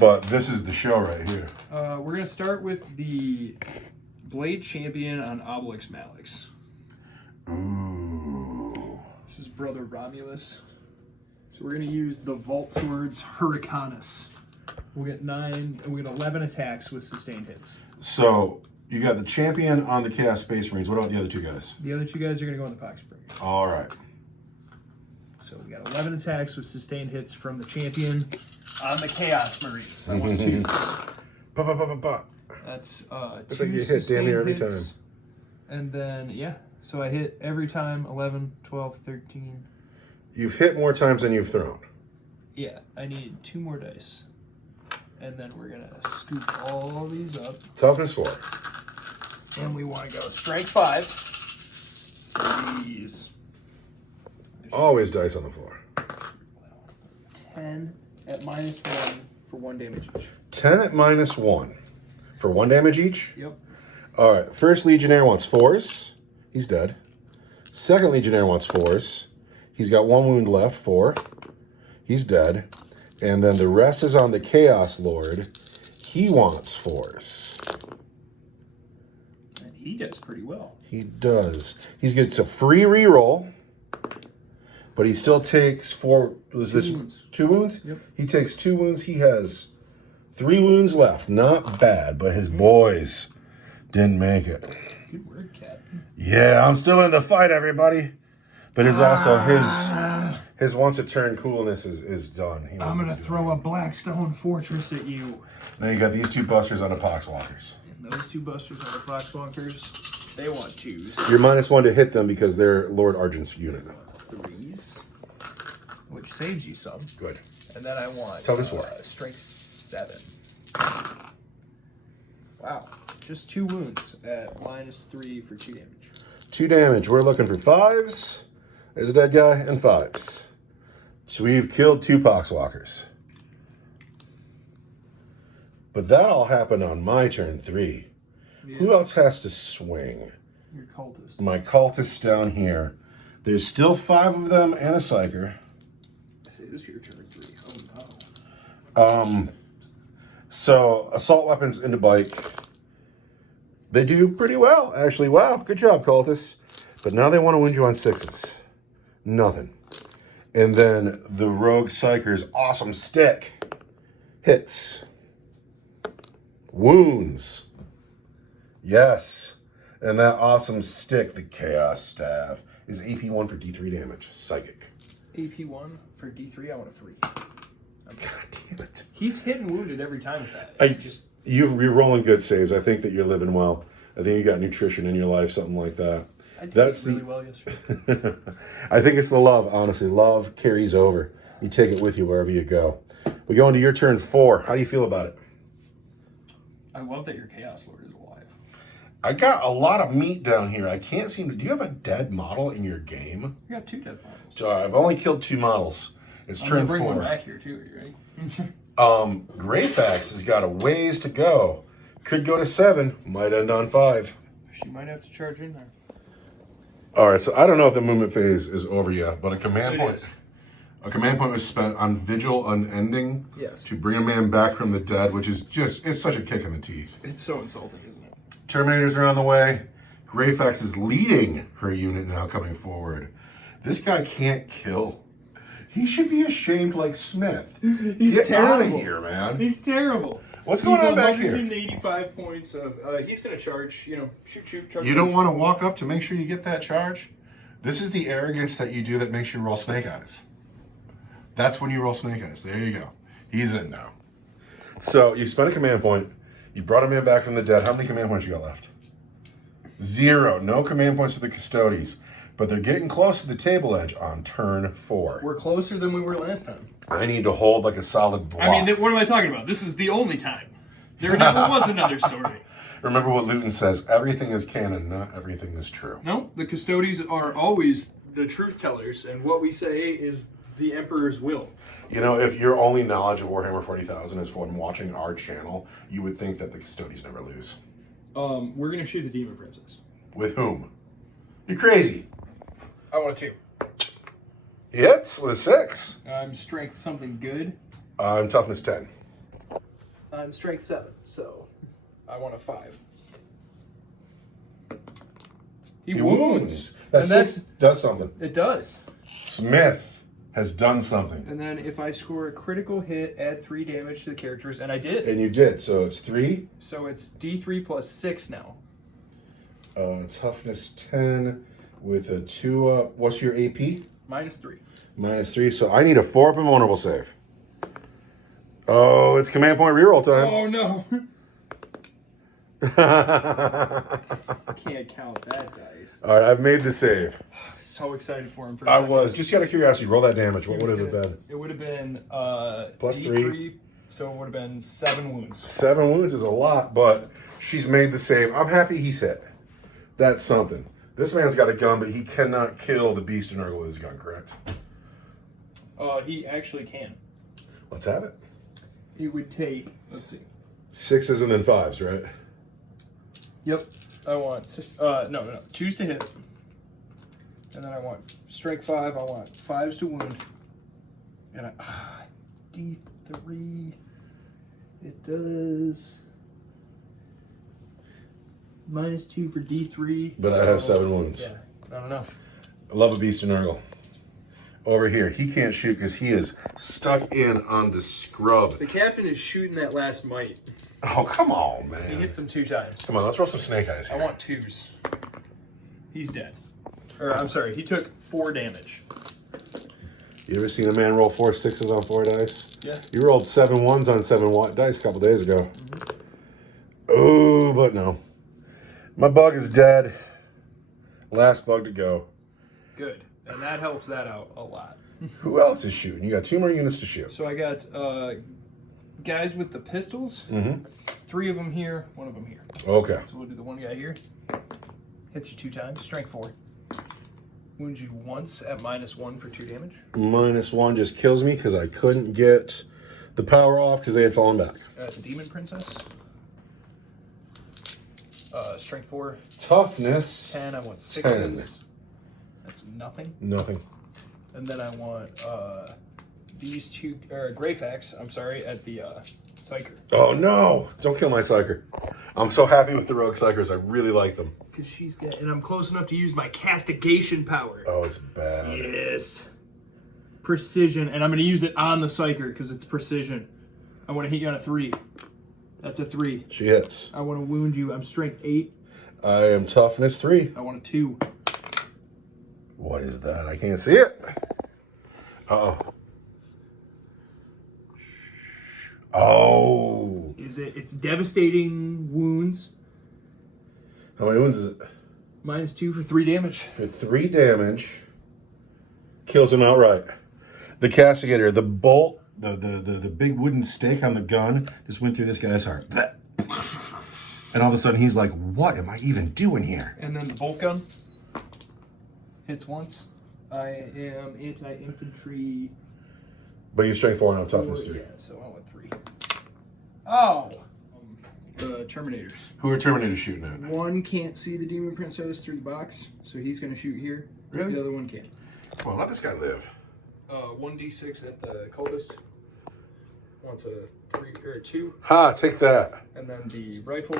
But this is the show right here. We're going to start with the Blade Champion on Obelix Malix. Ooh. This is Brother Romulus. So we're going to use the Vault Swords Hurricanus. We'll get 11 attacks with sustained hits. So, you got the champion on the Chaos Space Marines. What about the other 2 guys? The other 2 guys are going to go on the Poxbringer. All right. So we got 11 attacks with sustained hits from the champion on the Chaos Marines. I want 2. That's It's 2 like you hit damn near every hits. time. And then, yeah. So I hit every time 11, 12, 13. You've hit more times than you've thrown. Yeah, I need 2 more dice. And then we're going to scoop all these up. Toughness 4. And we want to go strength 5. Please. Always dice on the floor. 10 at -1 for 1 damage each. 10 at -1 for 1 damage each? Yep. All right. First Legionnaire wants force. He's dead. Second Legionnaire wants force. He's got 1 wound left. 4. He's dead. And then the rest is on the Chaos Lord. He wants force. And he does pretty well. He does. He gets a free reroll, but he still takes 4. Was this wounds. 2 wounds? Yep. He takes 2 wounds. He has 3 wounds left. Not bad, but his boys didn't make it. Good word, Captain. Yeah, I'm still in the fight, everybody. But it's also his once a turn coolness is done. I'm going to throw a Blackstone Fortress at you. Now you got these 2 busters on the Poxwalkers. And those 2 busters are the Foxwalkers. They want 2s. You're -1 to hit them because they're Lord Argent's unit. 3s. Which saves you some. Good. And then I want Toughness 4. strength 7. Wow. Just 2 wounds at -3 for 2 damage. 2 damage. We're looking for 5s. There's a dead guy and 5s. So we've killed 2 Poxwalkers. But that all happened on my turn 3. Yeah. Who else has to swing? Your cultist. My cultists down here. There's still 5 of them and a psyker. I say this is your turn 3. Oh no. So assault weapons into bike. They do pretty well, actually. Wow, good job, cultists. But now they want to wound you on 6s. Nothing. And then the rogue psyker's awesome stick hits. Wounds. Yes. And that awesome stick, the Chaos Staff, is AP1 for D3 damage. Psychic. AP1 for D3. I want a 3. God damn it. He's hit and wounded every time with that. You're rolling good saves. I think that you're living well. I think you got nutrition in your life, something like that. I did That's really well yesterday. I think it's the love, honestly. Love carries over. You take it with you wherever you go. We go into your turn 4. How do you feel about it? I love that your Chaos Lord is alive. I got a lot of meat down here. I can't seem to... Do you have a dead model in your game? I got 2 dead models. So I've only killed 2 models. It's I'm turn gonna bring 4. one back here too. Are you ready? Greyfax has got a ways to go. Could go to 7. Might end on 5. She might have to charge in there. All right, so I don't know if the movement phase is over yet, but a command It point. is. A command point was spent on Vigil Unending Yes. to bring a man back from the dead, which is just, it's such a kick in the teeth. It's so insulting, isn't it? Terminators are on the way. Greyfax is leading her unit now coming forward. This guy can't kill. He should be ashamed like Smith. He's Get out of terrible. here, man. He's terrible. What's going on back here? 185 points of. He's gonna charge. You know, shoot. Charge. You don't want to walk up to make sure you get that charge? This is the arrogance that you do that makes you roll snake eyes. That's when you roll snake eyes. There you go. He's in now. So you spent a command point. You brought a man back from the dead. How many command points you got left? 0. No command points for the Custodes. But they're getting close to the table edge on turn 4. We're closer than we were last time. I need to hold like a solid block. I mean, what am I talking about? This is the only time. There never was another story. Remember what Luton says, everything is canon, not everything is true. No, the Custodes are always the truth tellers, and what we say is the Emperor's will. You know, if your only knowledge of Warhammer 40,000 is from watching our channel, you would think that the Custodes never lose. We're going to shoot the Demon Princess. With whom? You're crazy. I want a 2. Hits with a 6. I'm strength something good. I'm toughness 10. I'm strength 7, so I want a 5. He wounds. That And 6 does something. It does. Smith has done something. And then if I score a critical hit, add 3 damage to the characters, and I did. And you did, so it's 3. So it's D3 plus 6 now. Toughness 10 with a 2 up. What's your AP? Minus 3. Minus 3, so I need a 4 up and vulnerable save. Oh, it's command point reroll time. Oh no. Can't count that dice. All right, I've made the save. So excited for him. For a I second. was. Just out of curiosity, roll that damage. What would it have been? It would have been Plus D3, 3. so it would have been 7 wounds. 7 wounds is a lot, but she's made the save. I'm happy he's hit. That's something. This man's got a gun, but he cannot kill the beast in Nurgle with his gun, correct? He actually can. Let's have it. He would take, let's see. 6s and then 5s, right? Yep. I want, no. 2s to hit. And then I want strength 5. I want 5s to wound. And D3. It does minus 2 for D3. But I have 7 wounds. Yeah, not enough. I love a beast in Nurgle. Over here, he can't shoot because he is stuck in on the scrub. The captain is shooting that last mite. Oh, come on, He man. hits him 2 times. Come on, let's roll some snake eyes I here. want 2s. He's dead. Or, I'm sorry, he took 4 damage. You ever seen a man roll 4 6s on 4 dice? Yeah. You rolled 7 1s on 7 dice a couple days ago. Oh, but no. My bug is dead. Last bug to go. Good. And that helps that out a lot. Who else is shooting? You got 2 more units to shoot. So I got guys with the pistols. 3 of them here, 1 of them here. Okay. So we'll do the one guy here. Hits you 2 times, strength 4. Wounds you once at minus 1 for 2 damage. Minus 1 just kills me because I couldn't get the power off because they had fallen back. That's a demon princess. Strength 4. Toughness. 10. I want 6s. 10. That's nothing. Nothing. And then I want these 2, or Greyfax, I'm sorry, at the Psyker. Oh no! Don't kill my Psyker. I'm so happy with the Rogue Psychers. I really like them. Because she's got, and I'm close enough to use my castigation power. Oh, it's bad. Yes. Precision, and I'm going to use it on the Psyker because it's precision. I want to hit you on a 3. That's a 3. She hits. I want to wound you. I'm strength 8. I am toughness 3. I want a 2. What is that? I can't see it. Uh-oh. Oh. It's devastating wounds. How many wounds is it? Minus 2 for 3 damage. For 3 damage. Kills him outright. The castigator, the bolt, the big wooden stake on the gun just went through this guy's heart. And all of a sudden he's like, what am I even doing here? And then the bolt gun hits once. I am anti-infantry. But you're strength 4 and I'm toughness 3. Yeah, so I want 3. Oh! The Terminators. Who are Terminators shooting at? 1 can't see the Demon Princess through the box, so he's going to shoot here. Really? The other one can. Come on, let this guy live. 1d6 at the cultist. Wants a 3 or 2. Ha! Take that. And then the rifle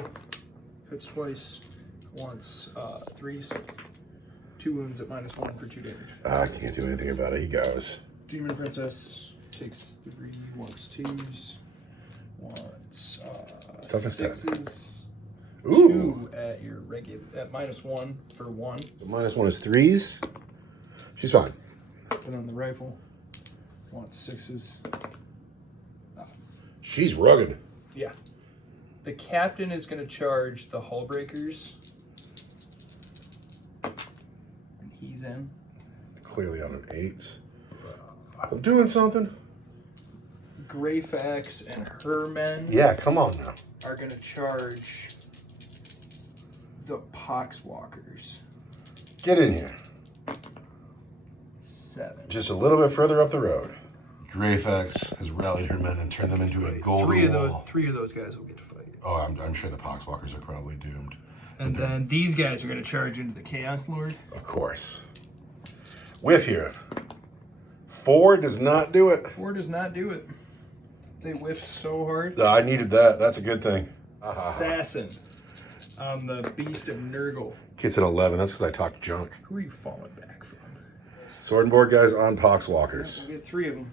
hits twice. Wants 3s. 2 wounds at -1 for 2 damage. I can't do anything about it. He goes. Demon Princess takes 3. Wants 2s. Wants Toughness 6s. Ooh. 2 at your regular at -1 for 1. The -1 is 3s. She's fine. And then the rifle wants 6s. She's rugged. Yeah. The captain is going to charge the hull breakers. And he's in. Clearly on an 8. I'm doing something. Greyfax and her men Yeah, come on now. are going to charge the Poxwalkers. Get in here. 7. Just a little bit further up the road. Greyfax has rallied her men and turned them into a golden wall. 3 of those guys will get to fight. Oh, I'm sure the Poxwalkers are probably doomed. And then these guys are going to charge into the Chaos Lord. Of course. Whiff here. 4 does not do it. 4 does not do it. They whiffed so hard. I needed that. That's a good thing. Assassin on the Beast of Nurgle. Gets an 11. That's because I talked junk. Who are you falling back from? Sword and board guys on Poxwalkers. We'll get 3 of them,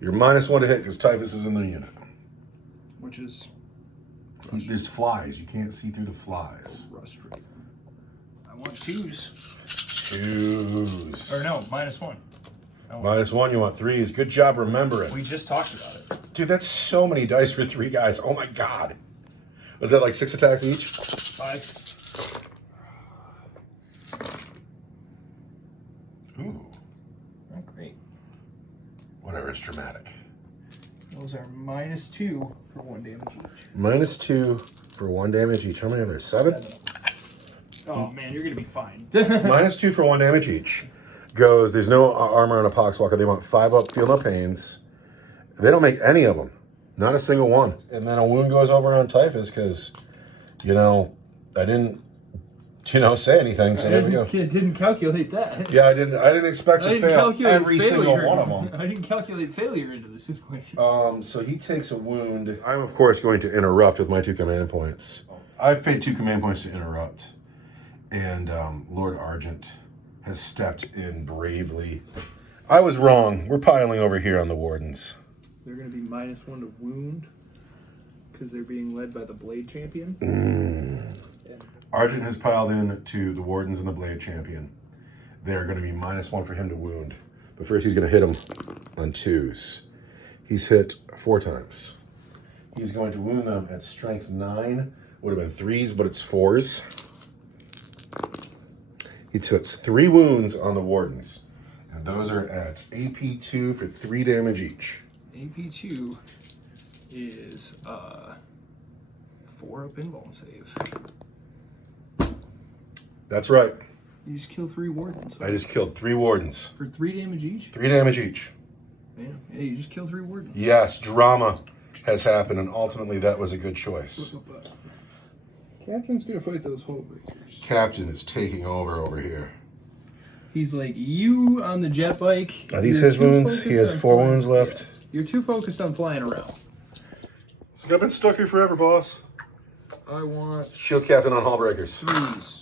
You're -1 to hit because Typhus is in the unit. which is There's flies. You can't see through the flies. frustrating. I want 2s. 2s. Or no, -1. -1, you want 3s. Good job remembering. We just talked about it. Dude, that's so many dice for 3 guys. Oh my god. Was that like 6 attacks each? 5. Ooh. Oh, great. Whatever, it's dramatic. Those are -2 for 1 damage each. -2 for 1 damage each. How many are there? 7? 7. Oh man, you're gonna be fine. -2 for 1 damage each. Goes, there's no armor on a Poxwalker. They want 5 up, feel no pains. They don't make any of them. Not a single one. And then a wound goes over on Typhus because, you know, I didn't, say anything. So there we go. Didn't calculate that. Yeah, I didn't expect to fail every single one of them. I didn't calculate failure into this situation. So he takes a wound. I'm, of course, going to interrupt with my 2 command points. I've paid 2 command points to interrupt. And Lord Argent has stepped in bravely. I was wrong. We're piling over here on the Wardens. They're going to be -1 to wound because they're being led by the Blade Champion. Yeah. Argent has piled in to the Wardens and the Blade Champion. They're going to be -1 for him to wound. But first he's going to hit him on 2s. He's hit 4 times. He's going to wound them at strength 9. Would have been 3s, but it's 4s. He took 3 wounds on the Wardens. And those are at AP 2 for 3 damage each. AP 2 is 4 up invuln save. That's right. You just kill 3 wardens. I just killed 3 Wardens. For 3 damage each? 3 damage each. Man, yeah, you just killed 3 wardens. Yes, drama has happened, and ultimately that was a good choice. Captain's gonna fight those hull breakers. Captain is taking over here. He's like, you on the jet bike. Are these you're his too wounds? focused He has on 4 flying- wounds left. Yeah. You're too focused on flying around. So I've been stuck here forever, boss. I want Shield Captain on Hallbreakers 3s.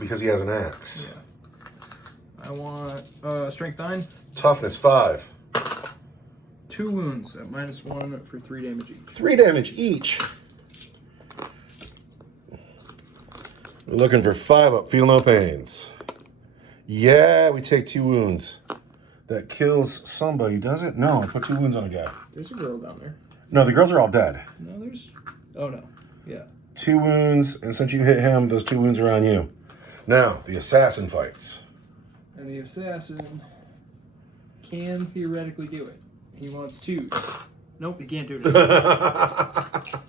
because he has an axe. Yeah. I want strength 9. Toughness 5. 2 wounds at -1 for 3 damage each. 3 damage each. We're looking for 5 up. Feel no pains. Yeah, we take 2 wounds. That kills somebody, does it? No, I put 2 wounds on a guy. There's a girl down there. No, the girls are all dead. No, there's. Oh no. Yeah. 2 wounds, and since you hit him, those 2 wounds are on you. Now, the assassin fights. And the assassin can theoretically do it. He wants 2s. Nope, he can't do it.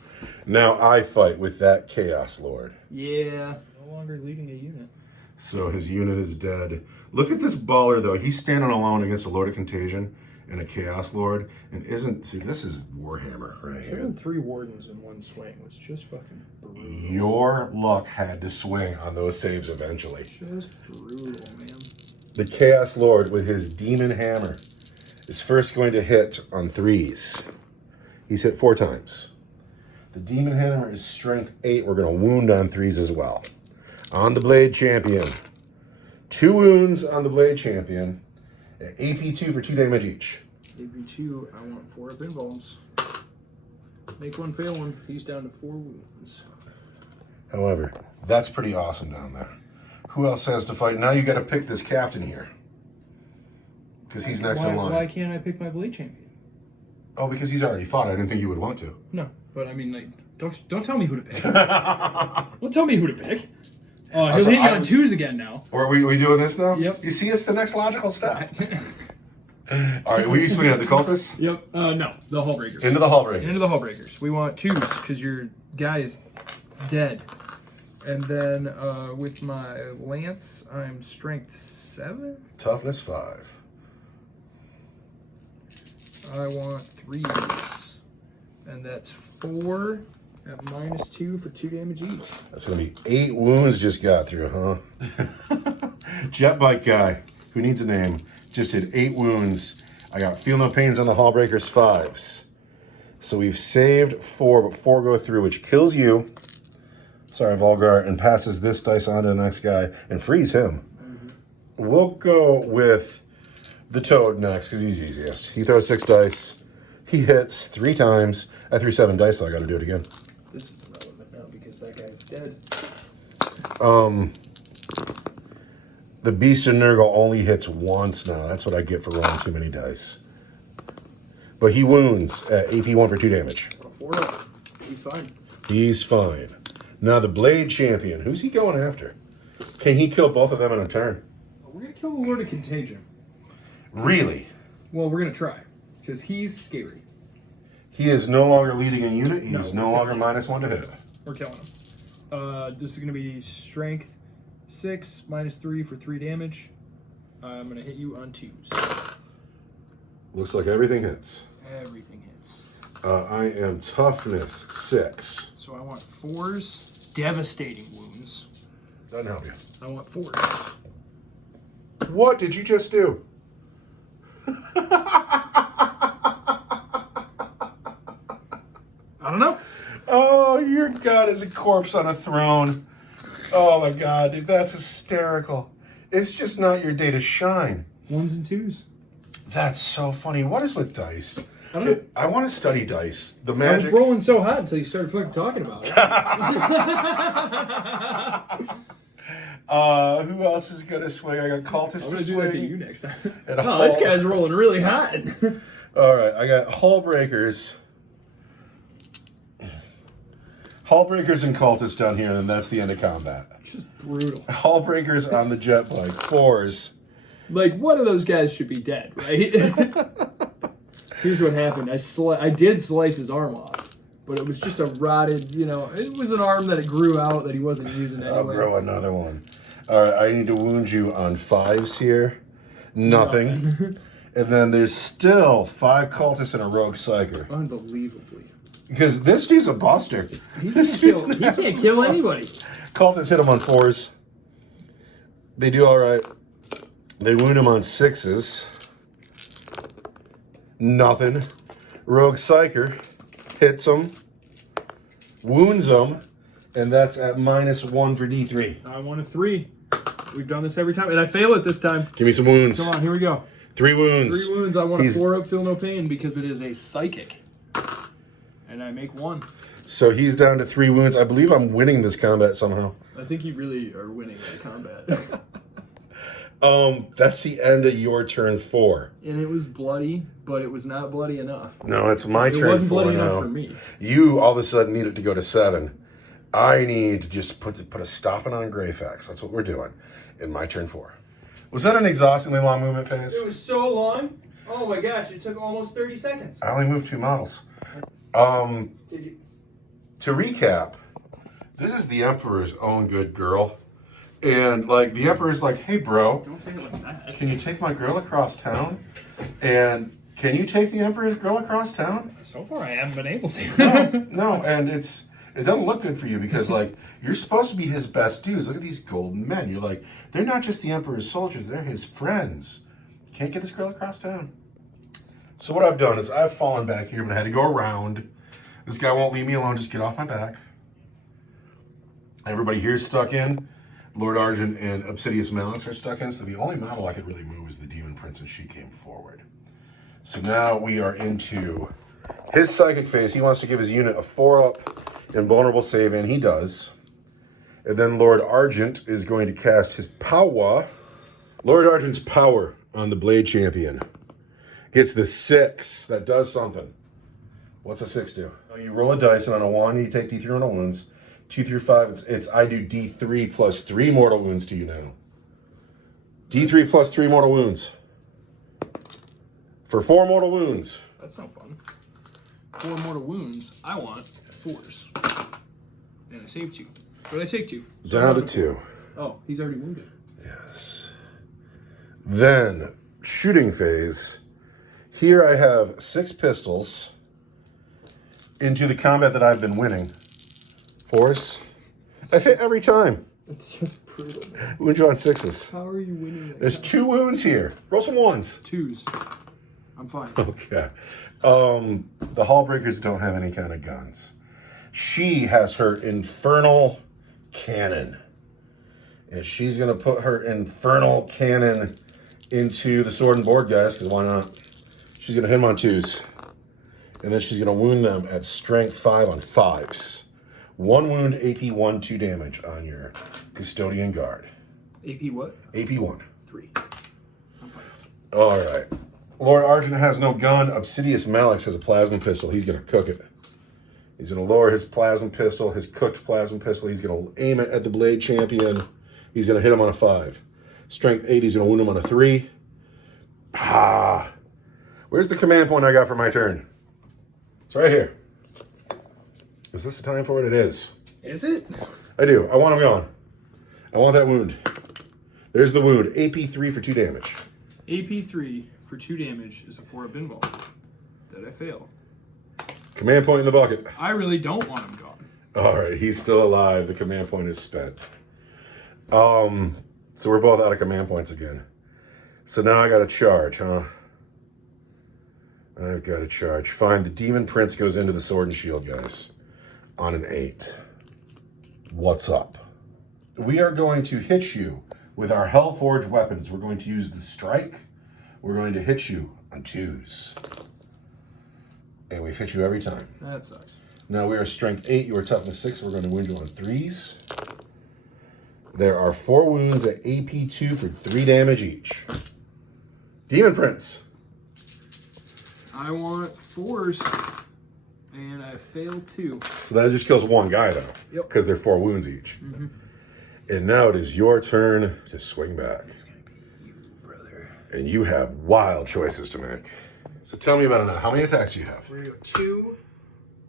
Now I fight with that Chaos Lord. Yeah. No longer leading a unit. So his unit is dead. Look at this baller, though. He's standing alone against a Lord of Contagion and a Chaos Lord. And see, this is Warhammer right here. Killing 3 wardens in one swing was just fucking brutal. Your luck had to swing on those saves eventually. Just brutal, man. the Chaos Lord with his Demon Hammer is first going to hit on 3s. He's hit 4 times. The Demon Hammer is strength 8. We're going to wound on 3s as well. On the Blade Champion. 2 wounds on the Blade Champion. At AP 2 for 2 damage each. AP 2, I want 4 up involves. Make one, fail one. He's down to 4 wounds. However, that's pretty awesome down there. Who else has to fight? Now you got to pick this captain here. Because he's next in line. Why can't I pick my Blade Champion? Oh, because he's already fought. I didn't think you would want to. No, but I mean, like, don't tell me who to pick. Don't tell me who to pick. Oh, he'll hit me on 2s again now. Or are we doing this now? Yep. You see, it's the next logical step. All right, were you swinging at the cultists? Yep. No, the Hullbreakers. Into the Hullbreakers. Into the Hullbreakers. We want 2s because your guy is dead. And then with my lance, I'm strength 7. Toughness 5. I want 3s. And that's 4 at -2 for 2 damage each. That's going to be 8 wounds just got through, huh? Jet bike guy, who needs a name, just hit 8 wounds. I got feel no pains on the Hullbreakers 5s. So we've saved 4, but 4 go through, which kills you. Sorry, Volgar, and passes this dice on to the next guy and frees him. Mm-hmm. We'll go with the Toad next because he's easiest. He throws 6 dice. He hits 3 times. I threw 7 dice, so I got to do it again. This is irrelevant now because that guy's dead. The Beast of Nurgle only hits once now. That's what I get for rolling too many dice. But he wounds at AP 1 for 2 damage. 4 up. He's fine. He's fine. Now the Blade Champion. Who's he going after? Can he kill both of them in a turn? We're going to kill the Lord of Contagion. Really? Well, we're going to try. Because he's scary. He is no longer leading a unit. He's no longer -1 to hit. We're killing him. This is going to be strength 6, -3 for 3 damage. I'm going to hit you on 2s. Looks like everything hits. Everything hits. I am toughness 6. So I want 4s. Devastating wounds. Doesn't help you. I want 4s. What did you just do? I don't know. Oh, your god is a corpse on a throne. Oh my god, dude, that's hysterical. It's just not your day to shine. 1s and 2s. That's so funny. What is with dice? I don't know. I want to study dice. The I magic. was rolling so hot until you started fucking talking about it. Who else is gonna swing? I got cultists I'm to gonna do swing. that to you next time. And Oh, this guy's rolling really hot. All right, I got Hullbreakers. Hullbreakers and cultists down here, and that's the end of combat. Just brutal. Hullbreakers on the jet bike. 4s. Like, one of those guys should be dead, right? Here's what happened. I did slice his arm off, but it was just a rotted, it was an arm that it grew out that he wasn't using anyway. I'll grow another one. All right, I need to wound you on 5s here. Nothing. And then there's still 5 cultists and a rogue psyker. Unbelievably. Because this dude's a buster. He can't kill anybody. Cultists hit him on 4s. They do all right. They wound him on 6s. Nothing. Rogue Psyker hits him, wounds him, and that's at -1 for D3. I want a 3. We've done this every time, and I fail it this time. Give me some wounds. Come on, here we go. 3 wounds. 3 wounds. I want a 4 up, feel no pain, because it is a psychic. And I make 1. So he's down to 3 wounds. I believe I'm winning this combat somehow. I think you really are winning that combat. That's the end of your turn 4. And it was bloody, but it was not bloody enough. No, it's my turn 4 now. It wasn't bloody enough for me. You all of a sudden needed to go to 7. I need to just put a stopping on Greyfax. That's what we're doing in my turn 4. Was that an exhaustingly long movement phase? It was so long. Oh my gosh, it took almost 30 seconds. I only moved 2 models. Did you? To recap, this is the Emperor's own good girl. And like the Emperor's like, hey bro, Don't say it like that. can you take my girl across town? And can you take the Emperor's girl across town? So far, I haven't been able to. No, and it's It doesn't look good for you because, like, you're supposed to be his best dudes. Look at these golden men. You're like, they're not just the Emperor's soldiers, they're his friends. Can't get his girl across town. So what I've done is I've fallen back here, but I had to go around. This guy won't leave me alone. Just get off my back. Everybody here's stuck in. Lord Argent and Obsidious Malix are stuck in. So the only model I could really move is the Demon Prince, and she came forward. So now we are into his psychic phase. He wants to give his unit a 4-up invulnerable save, and he does. And then Lord Argent is going to cast his power. Lord Argent's power on the Blade Champion gets the 6. That does something. What's a 6 do? You roll a dice, and on a 1, you take D3 mortal wounds. 2 through 5, I do D3 plus 3 mortal wounds to you now. D3 plus 3 mortal wounds. For 4 mortal wounds. That's no fun. 4 mortal wounds. I want 4s. And I saved 2. What did I take 2? So down to 2. Oh, he's already wounded. Yes. Then, shooting phase. Here I have 6 pistols into the combat that I've been winning. 4s. I hit every time. It's just brutal. Wound you on 6s. How are you winning that? There's 2 wounds here. Roll some 1s. 2s. I'm fine. Okay. The Hallbreakers don't have any kind of guns. She has her Infernal Cannon. And she's going to put her Infernal Cannon into the sword and board guys, because why not? She's going to hit them on 2s. And then she's going to wound them at strength 5 on 5s. 1 wound, AP 1, 2 damage on your Custodian Guard. AP what? AP 1. 3. I'm fine. All right. Lord Argent has no gun. Obsidious Malix has a plasma pistol. He's going to cook it. He's going to lower his plasma pistol, his cooked plasma pistol. He's going to aim it at the Blade Champion. He's going to hit him on a 5. Strength 8, he's going to wound him on a 3. Where's the command point I got for my turn? It's right here. Is this the time for it? It is. Is it? I do. I want him gone. I want that wound. There's the wound. AP 3 for 2 damage. AP 3 for 2 damage is a 4-up invul. Did I fail? Command point in the bucket. I really don't want him gone. All right, he's still alive. The command point is spent. So we're both out of command points again. So now I got to charge, huh? I've got to charge. Fine, the Demon Prince goes into the Sword and Shield guys on an 8. What's up? We are going to hit you with our Hellforged weapons. We're going to use the strike. We're going to hit you on 2s. And we've hit you every time. That sucks. Now we are strength 8, you are toughness 6. We're going to wound you on 3s. There are 4 wounds at AP 2 for 3 damage each. Demon Prince. I want 4s, and I failed 2. So that just kills 1 guy, though. Yep. Because they're 4 wounds each. Mm-hmm. And now it is your turn to swing back. It's going to be you, brother. And you have wild choices to make. So tell me about it now. How many attacks do you have? We're going to go 2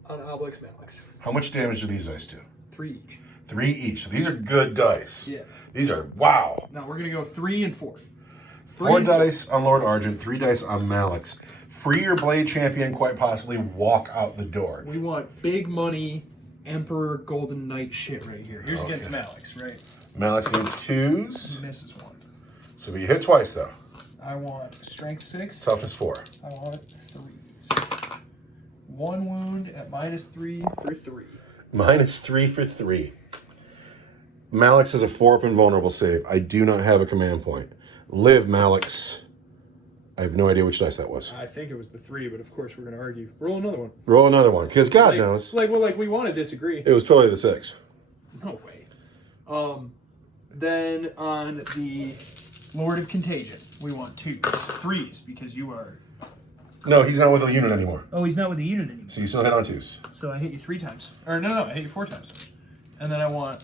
on Obelix Malix. How much damage do these dice do? 3 each. 3 each. So these are good dice. Yeah. These are, wow. Now we're going to go 3 and 4. 4 dice on Lord Argent, 3 dice on Malix. Free your Blade Champion, quite possibly walk out the door. We want big money, Emperor Golden Knight shit right here. Here's against Malix, right? Malix needs 2s. He misses 1. So you hit twice, though. I want strength 6. Toughness 4. I want 3s. 1 wound at -3 for 3. -3 for 3. Malix has a 4-up invulnerable save. I do not have a command point. Live, Malix. I have no idea which dice that was. I think it was the 3, but of course we're going to argue. Roll another one. Roll another one, because God knows. We want to disagree. It was totally the 6. No way. Then on the Lord of Contagion, we want 2s, 3s, because you are... No, he's not with the unit anymore. Oh, he's not with the unit anymore. So you still hit on 2s. So I hit you 3 times. Or no, I hit you 4 times. And then I want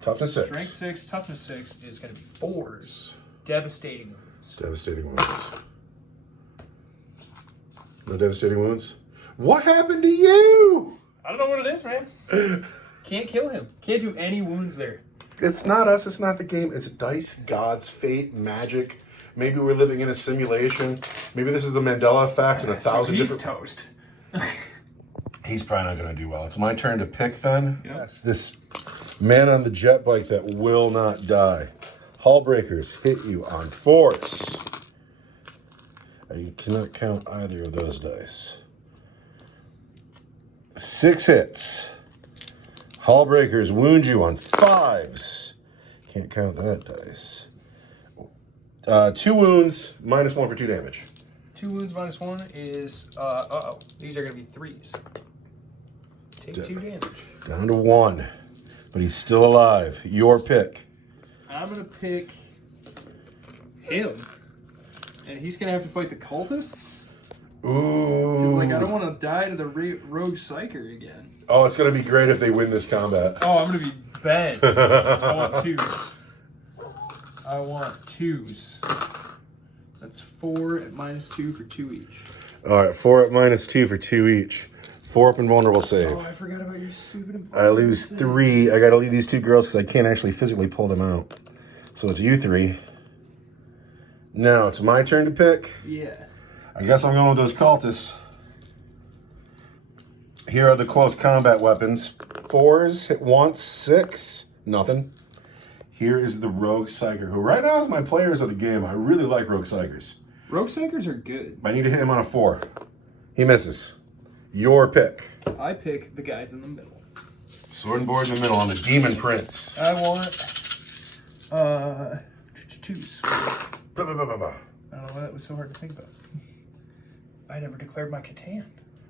toughness 6. Strength 6, toughness 6 is going to be 4s. Devastating wounds. Devastating wounds. No devastating wounds? What happened to you? I don't know what it is, man. Can't kill him. Can't do any wounds there. It's not us. It's not the game. It's dice, gods, fate, magic. Maybe we're living in a simulation. Maybe this is the Mandela effect and 1,000 he's different... toast. He's probably not going to do well. It's my turn to pick then. Yep. Yes, this man on the jet bike that will not die. Hull breakers hit you on 4s. You cannot count either of those dice. 6 hits. Hull breakers wound you on 5s. Can't count that dice. 2 wounds, -1 for 2 damage. 2 wounds -1 is, these are going to be 3s. Take 2 damage. Down to 1. But he's still alive. Your pick. I'm going to pick him. And he's going to have to fight the cultists? Ooh. Because, like, I don't want to die to the rogue psyker again. Oh, it's going to be great if they win this combat. Oh, I'm going to be bent. I want 2s. I want 2s. That's 4 at -2 for 2 each. All right, 4 at -2 for 2 each. 4 up invulnerable save. Oh, I forgot about your stupid... I lose 3. I got to leave these 2 girls because I can't actually physically pull them out. So it's you 3. Now it's my turn to pick. Yeah. I guess I'm going with those cultists. Here are the close combat weapons. 4s hit once, 6, nothing. Here is the Rogue Psyker, who right now is my players of the game. I really like Rogue Psykers. Rogue Psykers are good. I need to hit him on a 4. He misses. Your pick. I pick the guys in the middle. Sword and board in the middle on the Demon Prince. I want 2s. Bah, bah, bah, bah, bah. I don't know why that was so hard to think about. I never declared my Catan.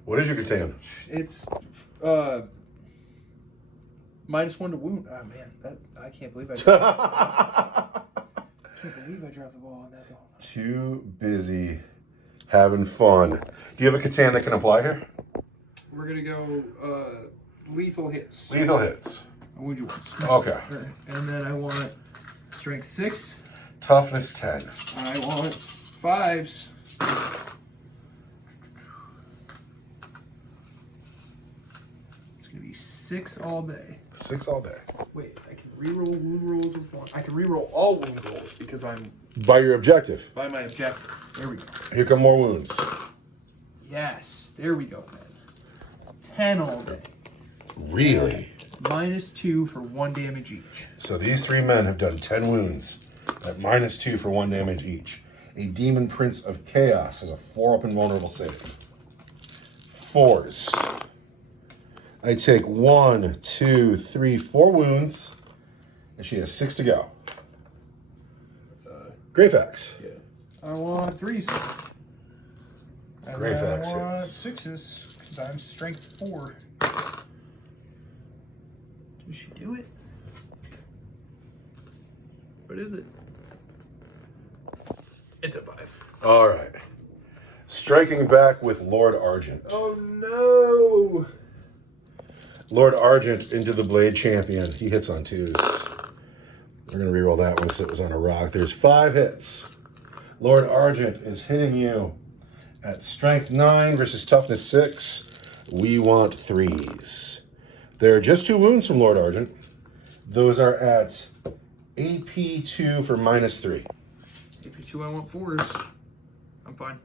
What is your Catan? It's -1 to wound. Oh man, I can't believe I dropped the ball on that though. Too busy having fun. Do you have a Catan that can apply here? We're gonna go lethal hits. Lethal hits. I wound you once. Okay. And then I want strength 6. Toughness 10. I want 5s. It's gonna be 6 all day. 6 all day. Wait, I can reroll wound rolls with 1. I can reroll all wound rolls because I'm By your objective. by my objective. There we go. Here come more wounds. Yes, there we go, man. 10 all day. Really? -2 for 1 damage each. So these 3 men have done 10 wounds at -2 for 1 damage each. A Demon Prince of Chaos has a 4 up invulnerable save. 4s. I take 1, 2, 3, 4 wounds, and she has 6 to go. Greyfax. Yeah. I want 3s. And Greyfax I want hits. 6s because I'm strength 4. Did she do it? What is it? It's a 5. All right. Striking back with Lord Argent. Oh no! Lord Argent into the Blade Champion. He hits on 2s. We're going to reroll that one because it was on a rock. There's 5 hits. Lord Argent is hitting you at strength 9 versus toughness 6. We want 3s. There are just 2 wounds from Lord Argent. Those are at AP 2 for -3. AP2, I want 4s. I'm fine.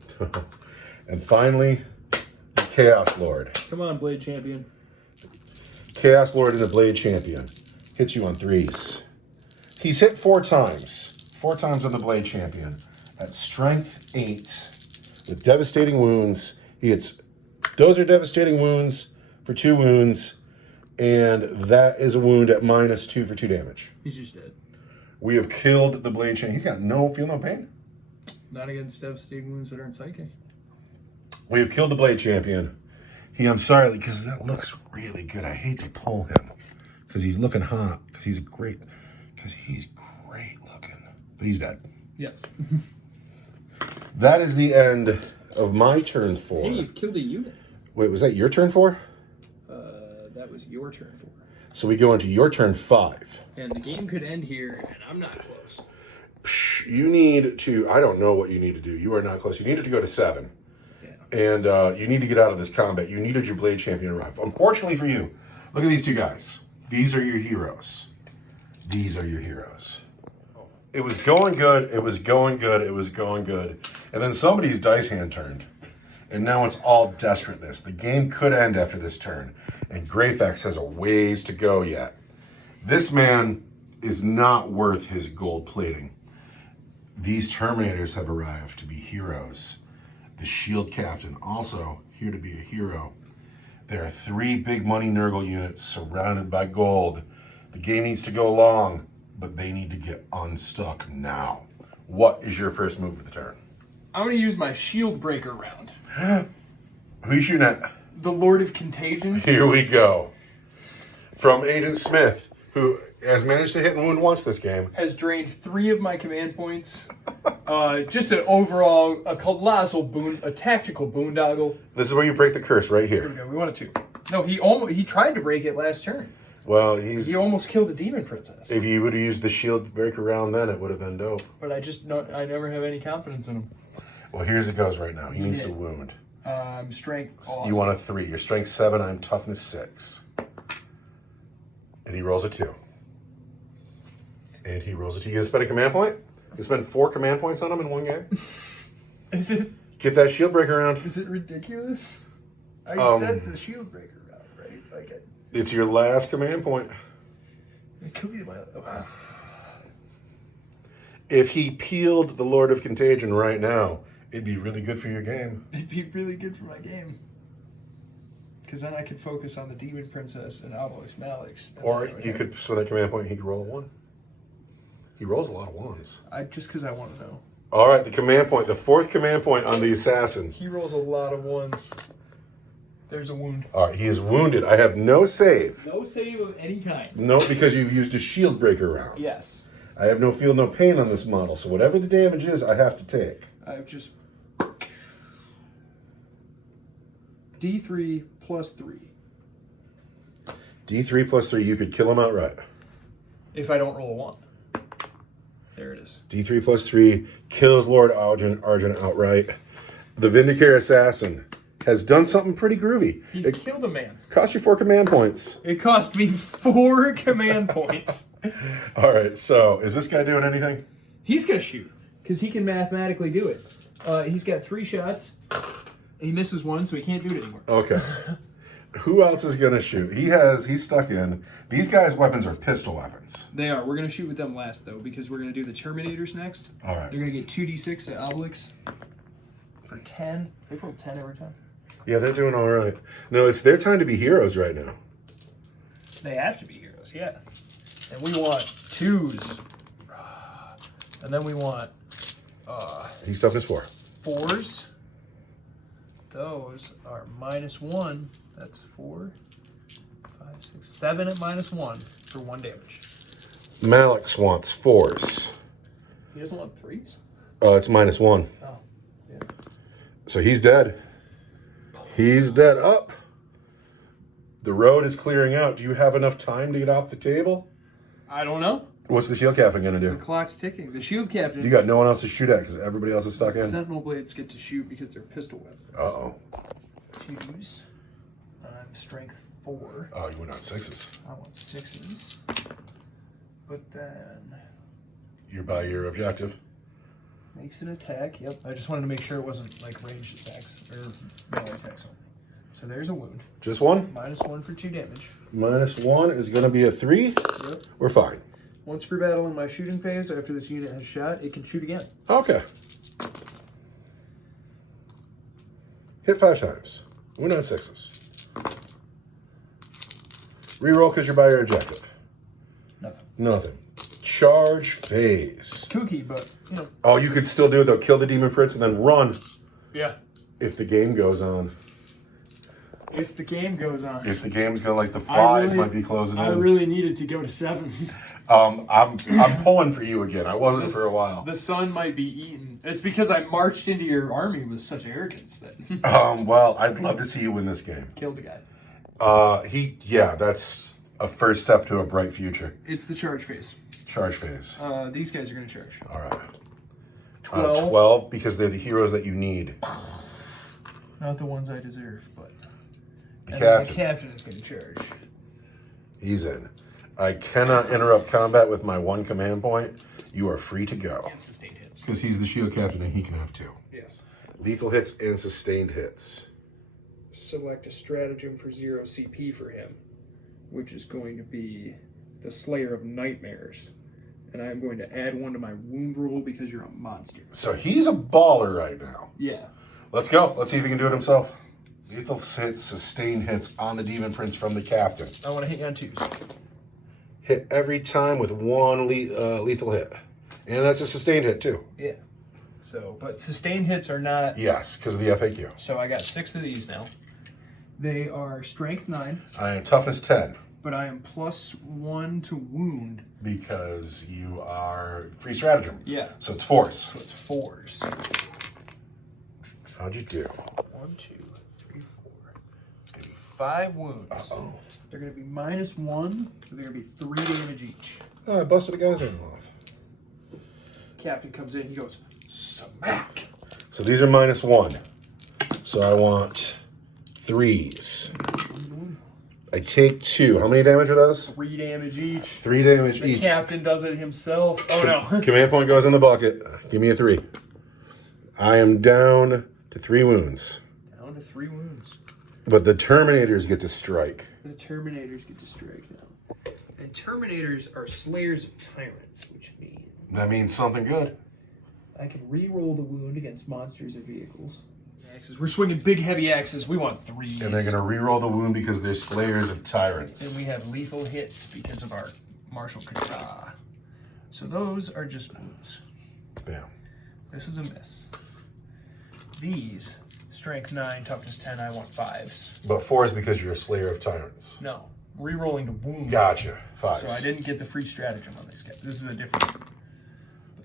And finally, the Chaos Lord. Come on, Blade Champion. Chaos Lord and the Blade Champion hits you on 3s. He's hit 4 times. 4 times on the Blade Champion. At strength 8 with devastating wounds. Those are devastating wounds for 2 wounds. And that is a wound at -2 for 2 damage. He's just dead. We have killed the Blade Champion. He's got feel no pain. Not against devastating wounds that aren't psychic. We have killed the Blade Champion. I'm sorry, because that looks really good. I hate to pull him because he's looking hot. Because he's great looking. But he's dead. Yes. That is the end of my turn 4. Hey, you've killed a unit. Wait, was that your turn 4? That was your turn 4. So we go into your turn 5. And the game could end here, and I'm not close. You need to, I don't know what you need to do. You are not close. You needed to go to 7. Yeah. And you need to get out of this combat. You needed your Blade Champion to arrive. Unfortunately for you, look at these 2 guys. These are your heroes. These are your heroes. It was going good. It was going good. It was going good. And then somebody's dice hand turned. And now it's all desperateness. The game could end after this turn, and Greyfax has a ways to go yet. This man is not worth his gold plating. These Terminators have arrived to be heroes. The Shield Captain, also here to be a hero. There are 3 big money Nurgle units surrounded by gold. The game needs to go long, but they need to get unstuck now. What is your first move of the turn? I'm going to use my shield breaker round. Who you shooting at? The Lord of Contagion. Here we go. From Agent Smith, who has managed to hit and wound once this game. Has drained 3 of my command points. Just an overall, a colossal a tactical boondoggle. This is where you break the curse, right Here we here. go. We wanted to. No, he tried to break it last turn. Well, He almost killed the Demon Princess. if you would have used the shield breaker round then, it would have been dope. But I never have any confidence in him. Well, here's it goes right now. He needs to wound. Strength. Awesome. You want a 3. Your strength 7, I'm toughness 6. And he rolls a 2. And he rolls a 2. You gonna spend a command point? You spend 4 command points on him in one game? Is it Get that shield breaker round. is it ridiculous? I said the shield breaker round, right? Like It's your last command point. it could be my. If he peeled the Lord of Contagion right now, it'd be really good for your game. It'd be really good for my game. Because then I could focus on the Demon Princess and Obelisk Malix. Or you could spend that command point and he could roll a 1. He rolls a lot of 1s. Just because I want to know. All right, the command point, the 4th command point on the assassin. He rolls a lot of 1s. There's a wound. All right, he is wounded. I have no save. No save of any kind. No, because you've used a shield breaker round. Yes. I have no feel, no pain on this model, so whatever the damage is, I have to take. I've just D3 plus 3. D3 plus 3, you could kill him outright. If I don't roll a 1. There it is. D3 plus 3 kills Lord Arjun outright. The Vindicator Assassin has done something pretty groovy. He's It killed a man. cost you 4 command points. It cost me 4 command points. All right, so is this guy doing anything? He's going to shoot. Because he can mathematically do it. He's got 3 shots. He misses 1, so he can't do it anymore. Okay. Who else is going to shoot? He's stuck in. These guys' weapons are pistol weapons. They are. We're going to shoot with them last, though, because we're going to do the Terminators next. All right. They're going to get 2d6 at Obelix for 10. They roll 10 every time. Yeah, they're doing all right. No, it's their time to be heroes right now. They have to be heroes, yeah. And we want 2s. And then we want He's toughness 4. 4s. Those are -1. That's 4, 5, 6, 7 at -1 for 1 damage. Malix wants 4s. He doesn't want 3s? It's -1. Oh, yeah. So he's dead. He's dead. Up. The road is clearing out. Do you have enough time to get off the table? I don't know. What's the shield captain going to The do? clock's ticking. The shield captain. You got no one else to shoot at because everybody else is stuck in. Sentinel blades get to shoot because they're pistol weapons. Uh-oh. 2s. I'm strength 4. Oh, you went on 6s. I want 6s. But then You're by your objective. makes an attack. Yep. I just wanted to make sure it wasn't like ranged attacks or melee attacks only. So there's a wound. Just 1? -1 for 2 damage. -1 is going to be a 3. Yep. We're fine. Once per battle in my shooting phase, after this unit has shot, it can shoot again. Okay. Hit 5 times. Win on 6s. Reroll because you're by your objective. Nothing. Nothing. Charge phase. Kooky, but you know. Oh, you could still do it though. Kill the Demon Prince and then run Yeah. if the game goes on. If the game goes on. If the game's gonna like the flies might be closing I in. really needed to go to 7. I'm pulling for you again. I wasn't for a while. The sun might be eaten. It's because I marched into your army with such arrogance that Well, I'd love to see you win this game. killed the guy. That's a first step to a bright future. It's the charge phase. Charge phase. These guys are going to charge. All right. 12. 12 because they're the heroes that you need. Not the ones I deserve, but. The And then captain. the captain is going to charge. He's in. I cannot interrupt combat with my 1 command point. You are free to go. Against the state hits. Because he's the shield captain and he can have 2. Yes. Lethal hits and sustained hits. Select a stratagem for 0 CP for him, which is going to be the Slayer of Nightmares. And I'm going to add 1 to my wound roll because you're a monster. So he's a baller right now. Yeah. Let's go. Let's see if he can do it himself. Lethal hits, sustained hits on the Demon Prince from the captain. I want to hit you on 2s. Hit every time with 1 lethal hit. And that's a sustained hit too. Yeah. So, but sustained hits are not... Yes, because of the FAQ. So I got 6 of these now. They are strength 9. I am toughness 10. But I am +1 to wound. Because you are free stratagem. Yeah. So it's force. So it's 4s. How'd you do? 1, 2, 3, 4. It's going to be 5 wounds. Uh-oh. They're going to be -1. So they're going to be 3 damage each. Oh, I busted a guy's arm off. Captain comes in, he goes, smack! So these are -1. So I want 3s. I take 2. How many damage are those? 3 damage each. 3 damage The each. captain does it himself. Oh no. Command point goes in the bucket. Give me a 3. I am down to 3 wounds. Down to 3 wounds. But the Terminators get to strike. The Terminators get to strike now. And Terminators are Slayers of Tyrants, which means That means something good. I can re-roll the wound against monsters or vehicles. Axes. We're swinging big, heavy axes. We want 3s. And they're going to re-roll the wound because they're Slayers of Tyrants. And we have lethal hits because of our martial kata. So those are just wounds. Bam. This is a miss. These, strength 9, toughness 10, I want 5s. But 4 is because you're a Slayer of Tyrants. No, re-rolling to wound. Gotcha. 5s. So I didn't get the free stratagem on these guys. This is a different one.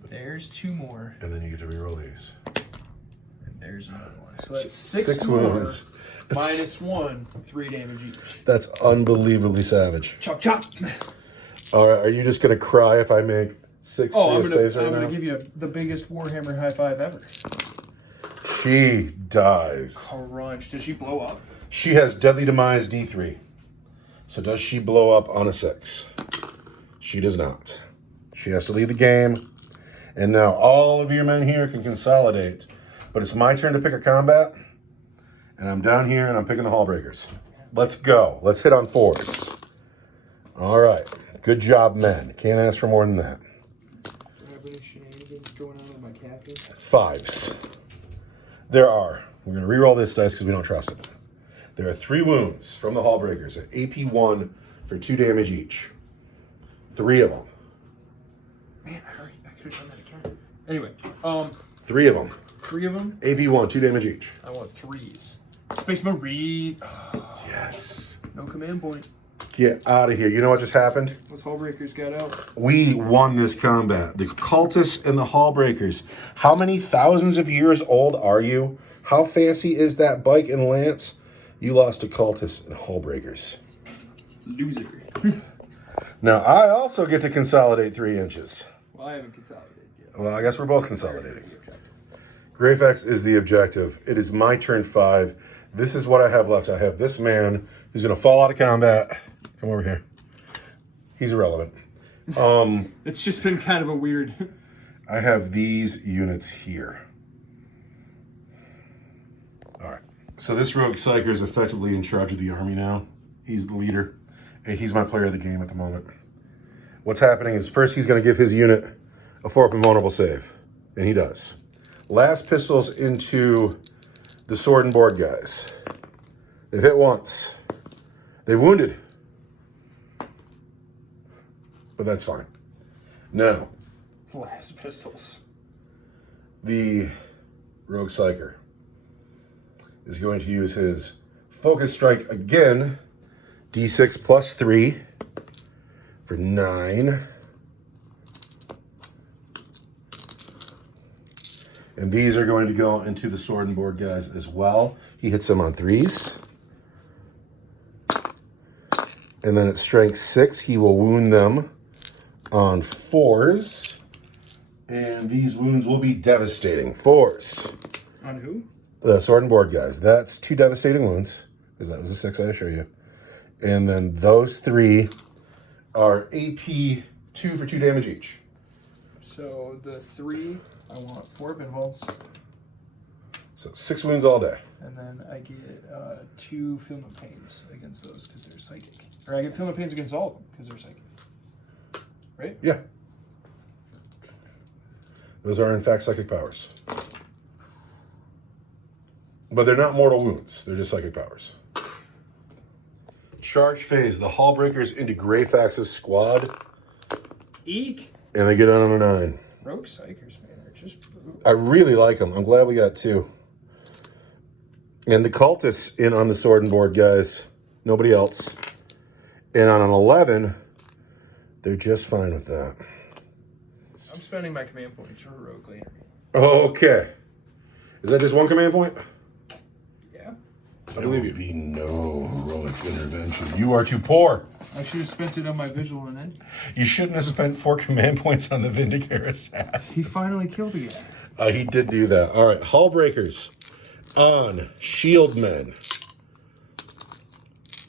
But there's 2 more. And then you get to re-roll these. And there's another one. So that's 6 6 more. wounds. -1, 3 damage each. That's unbelievably savage. Chop, chop. All right, are you just going to cry if I make 6 Oh, saves right I'm now? gonna give you the biggest Warhammer high five ever. She dies. Crunch. Does she blow up? She has Deadly Demise D3. So does she blow up on a 6? She does not. She has to leave the game. And now all of your men here can consolidate. But it's my turn to pick a combat. And I'm down here and I'm picking the Hallbreakers. Let's go. Let's hit on 4s. All right. Good job, men. Can't ask for more than that. Do I have any shenanigans going on with my captain? 5s. There are. We're going to re-roll this dice because we don't trust it. There are 3 wounds from the Hallbreakers at AP 1 for 2 damage each. 3 of them. Man, I could have done that again. Anyway, 3 of them. 3 of them. AP 1, 2 damage each. I want 3s. Space Marine. Yes. No command point. Get out of here. You know what just happened? Those Hallbreakers got out. We won this combat. The Cultists and the Hallbreakers. How many thousands of years old are you? How fancy is that bike and lance? You lost to Cultists and Hallbreakers. Loser. Now, I also get to consolidate 3 inches. Well, I haven't consolidated yet. Well, I guess we're both consolidating. Greyfax is the objective. It is my turn 5. This is what I have left. I have this man who's going to fall out of combat. Come over here. He's irrelevant. It's just been kind of a weird... I have these units here. All right. So this Rogue Psyker is effectively in charge of the army now. He's the leader. And he's my player of the game at the moment. What's happening is first he's going to give his unit a 4-up invulnerable save. And he does. Last pistols into the sword and board guys. They've hit once. They've wounded. But that's fine. Now, Last pistols. the Rogue Psyker is going to use his Focus Strike again. D6 plus 3 for 9. And these are going to go into the sword and board guys as well. He hits them on 3s. And then at strength 6, he will wound them on 4s. And these wounds will be devastating. 4s. On who? The sword and board guys. That's 2 devastating wounds, because that was a 6 I assure you. And then those 3 are AP 2 for 2 damage each. So the 3, I want 4 pinballs. So 6 wounds all day. And then I get 2 film of pains against those because they're psychic. Or I get film of pains against all of them because they're psychic. Right? Yeah. Those are in fact psychic powers. But they're not mortal wounds. They're just psychic powers. Charge phase. The Hallbreakers into Greyfax's squad. Eek! And they get on a 9. Rogue Psychers, man. They're just brutal. I really like them. I'm glad we got 2. And the Cultists in on the sword and board, guys. Nobody else. And on an 11, they're just fine with that. I'm spending my command points for Heroic Leader. Okay. Is that just 1 command point? Yeah. I believe you. Be no heroic intervention. You are too poor. I should have spent it on my visual and then. You shouldn't have spent 4 command points on the Vindicator Assassin. He finally killed the guy. He did do that. All right. Hallbreakers on Shieldmen.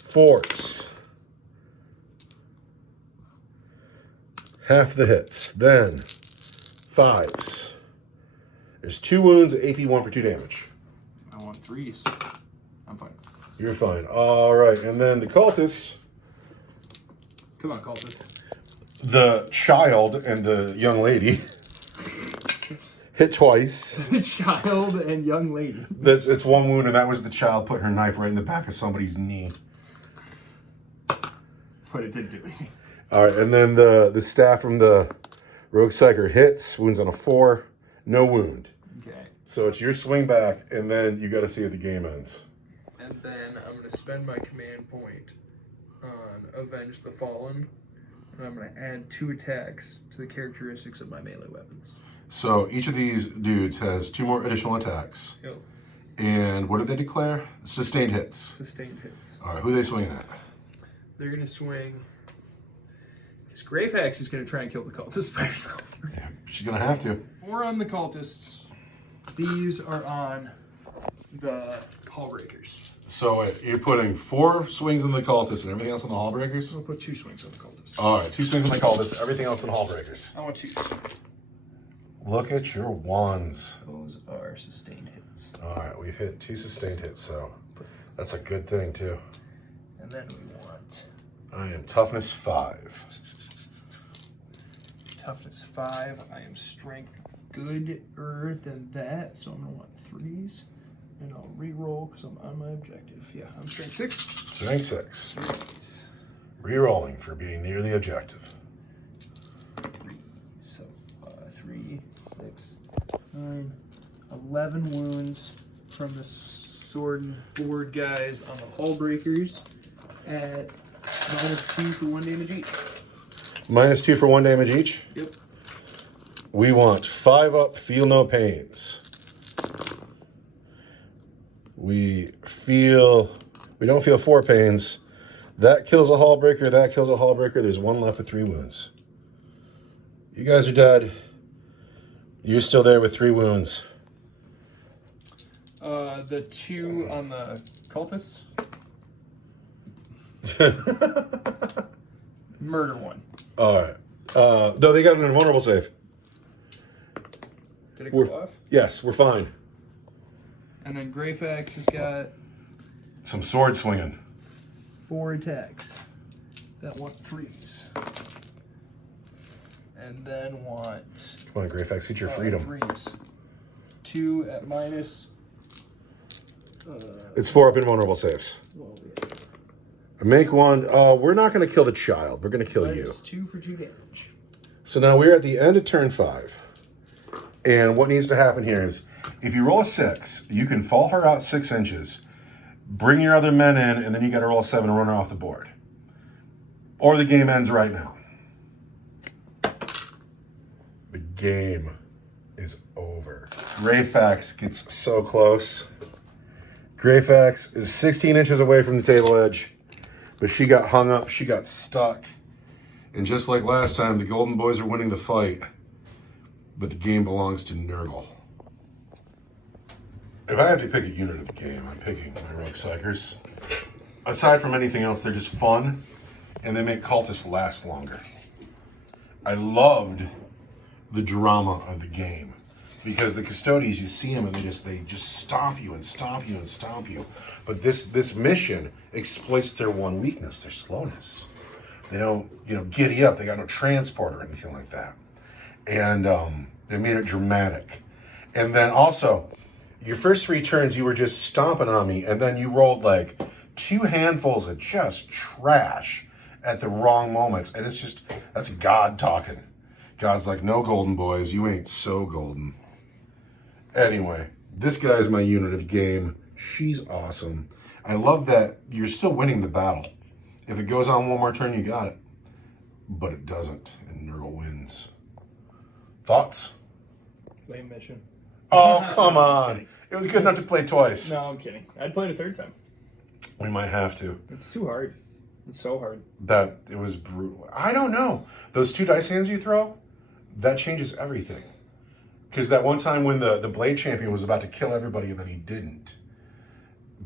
Forts. Half the hits. Then 5s. There's 2 wounds, AP 1 for 2 damage. I want 3s. I'm fine. You're fine. All right. And then the Cultists. Come on, cultist. The child and the young lady hit twice. Child and young lady. It's 1 wound, and that was the child putting her knife right in the back of somebody's knee. But it didn't do anything. All right, and then the staff from the Rogue Psyker hits, wounds on a 4, no wound. Okay. So it's your swing back, and then you got to see if the game ends. And then I'm going to spend my command point on Avenge the Fallen, and I'm going to add 2 attacks to the characteristics of my melee weapons. So each of these dudes has 2 more additional attacks. Yep. And what did they declare? Sustained hits. Sustained hits. All right, who are they swinging at? They're going to swing... Because Greyfax is going to try and kill the cultists by herself. Yeah, she's going to have to. 4 on the cultists. These are on the Hallbreakers. So you're putting 4 swings on the Cultists and everything else on the Hallbreakers? I'll put 2 swings on the cultists. All right, 2 swings on the Cultists, everything else on the Hallbreakers. I want 2. Look at your ones. Those are sustained hits. All right, we've hit 2 sustained hits, so that's a good thing, too. And then we want... I am toughness 5. Toughness 5. I am strength gooder than that, so I'm going to want 3s. And I'll re-roll because I'm on my objective. Yeah, I'm strength 6. Strength 6. 3s. Rerolling for being near the objective. 3. So 3, 6, 9, 11 wounds from the sword and board guys on the Hallbreakers at -2 for 1 damage each. -2 for 1 damage each? Yep. We want 5 up, feel no pains. We don't feel 4 pains. That kills a Hallbreaker, that kills a Hallbreaker. There's 1 left with 3 wounds. You guys are dead. You're still there with 3 wounds. The 2 on the cultists. Murder 1. All right. No, they got an invulnerable save. Did it go off? Yes, we're fine. And then Greyfax has got Some sword swinging. 4 attacks that want 3s. And then want... Come on, Greyfax, get your freedom. 3s. 2 at minus... It's 4 up invulnerable saves. well, yeah. Make 1. We're not going to kill the child. We're going to kill you. Minus 2 for 2 damage. So now we're at the end of turn 5. And what needs to happen here is, if you roll a 6, you can fall her out 6 inches, bring your other men in, and then you got to roll a 7 and run her off the board. Or the game ends right now. The game is over. Greyfax gets so close. Greyfax is 16 inches away from the table edge, but she got hung up, she got stuck. And just like last time, the Golden Boys are winning the fight, but the game belongs to Nurgle. If I have to pick a unit of the game, I'm picking my Rogue Psychers. Aside from anything else, they're just fun, and they make cultists last longer. I loved the drama of the game. because the Custodes, you see them and they just stomp you and stomp you and stomp you. But this mission exploits their one weakness, their slowness. They don't, giddy up. They got no transport or anything like that. And they made it dramatic. And then also, your first 3 turns, you were just stomping on me, and then you rolled like 2 handfuls of just trash at the wrong moments. And that's God talking. God's like, no, golden boys, you ain't so golden. Anyway, this guy's my unit of the game. She's awesome. I love that you're still winning the battle. If it goes on one more turn, you got it. But it doesn't, and Nurgle wins. Thoughts? Lame mission. Oh, come on. It was good enough to play twice. No, I'm kidding. I'd play it a 3rd time. We might have to. It's too hard. It's so hard. It was brutal. I don't know. Those 2 dice hands you throw, that changes everything. Because that one time when the Blade Champion was about to kill everybody and then he didn't,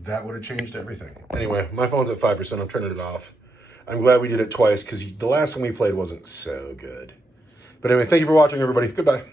that would have changed everything. Anyway, my phone's at 5%. I'm turning it off. I'm glad we did it twice because the last one we played wasn't so good. But anyway, thank you for watching, everybody. Goodbye.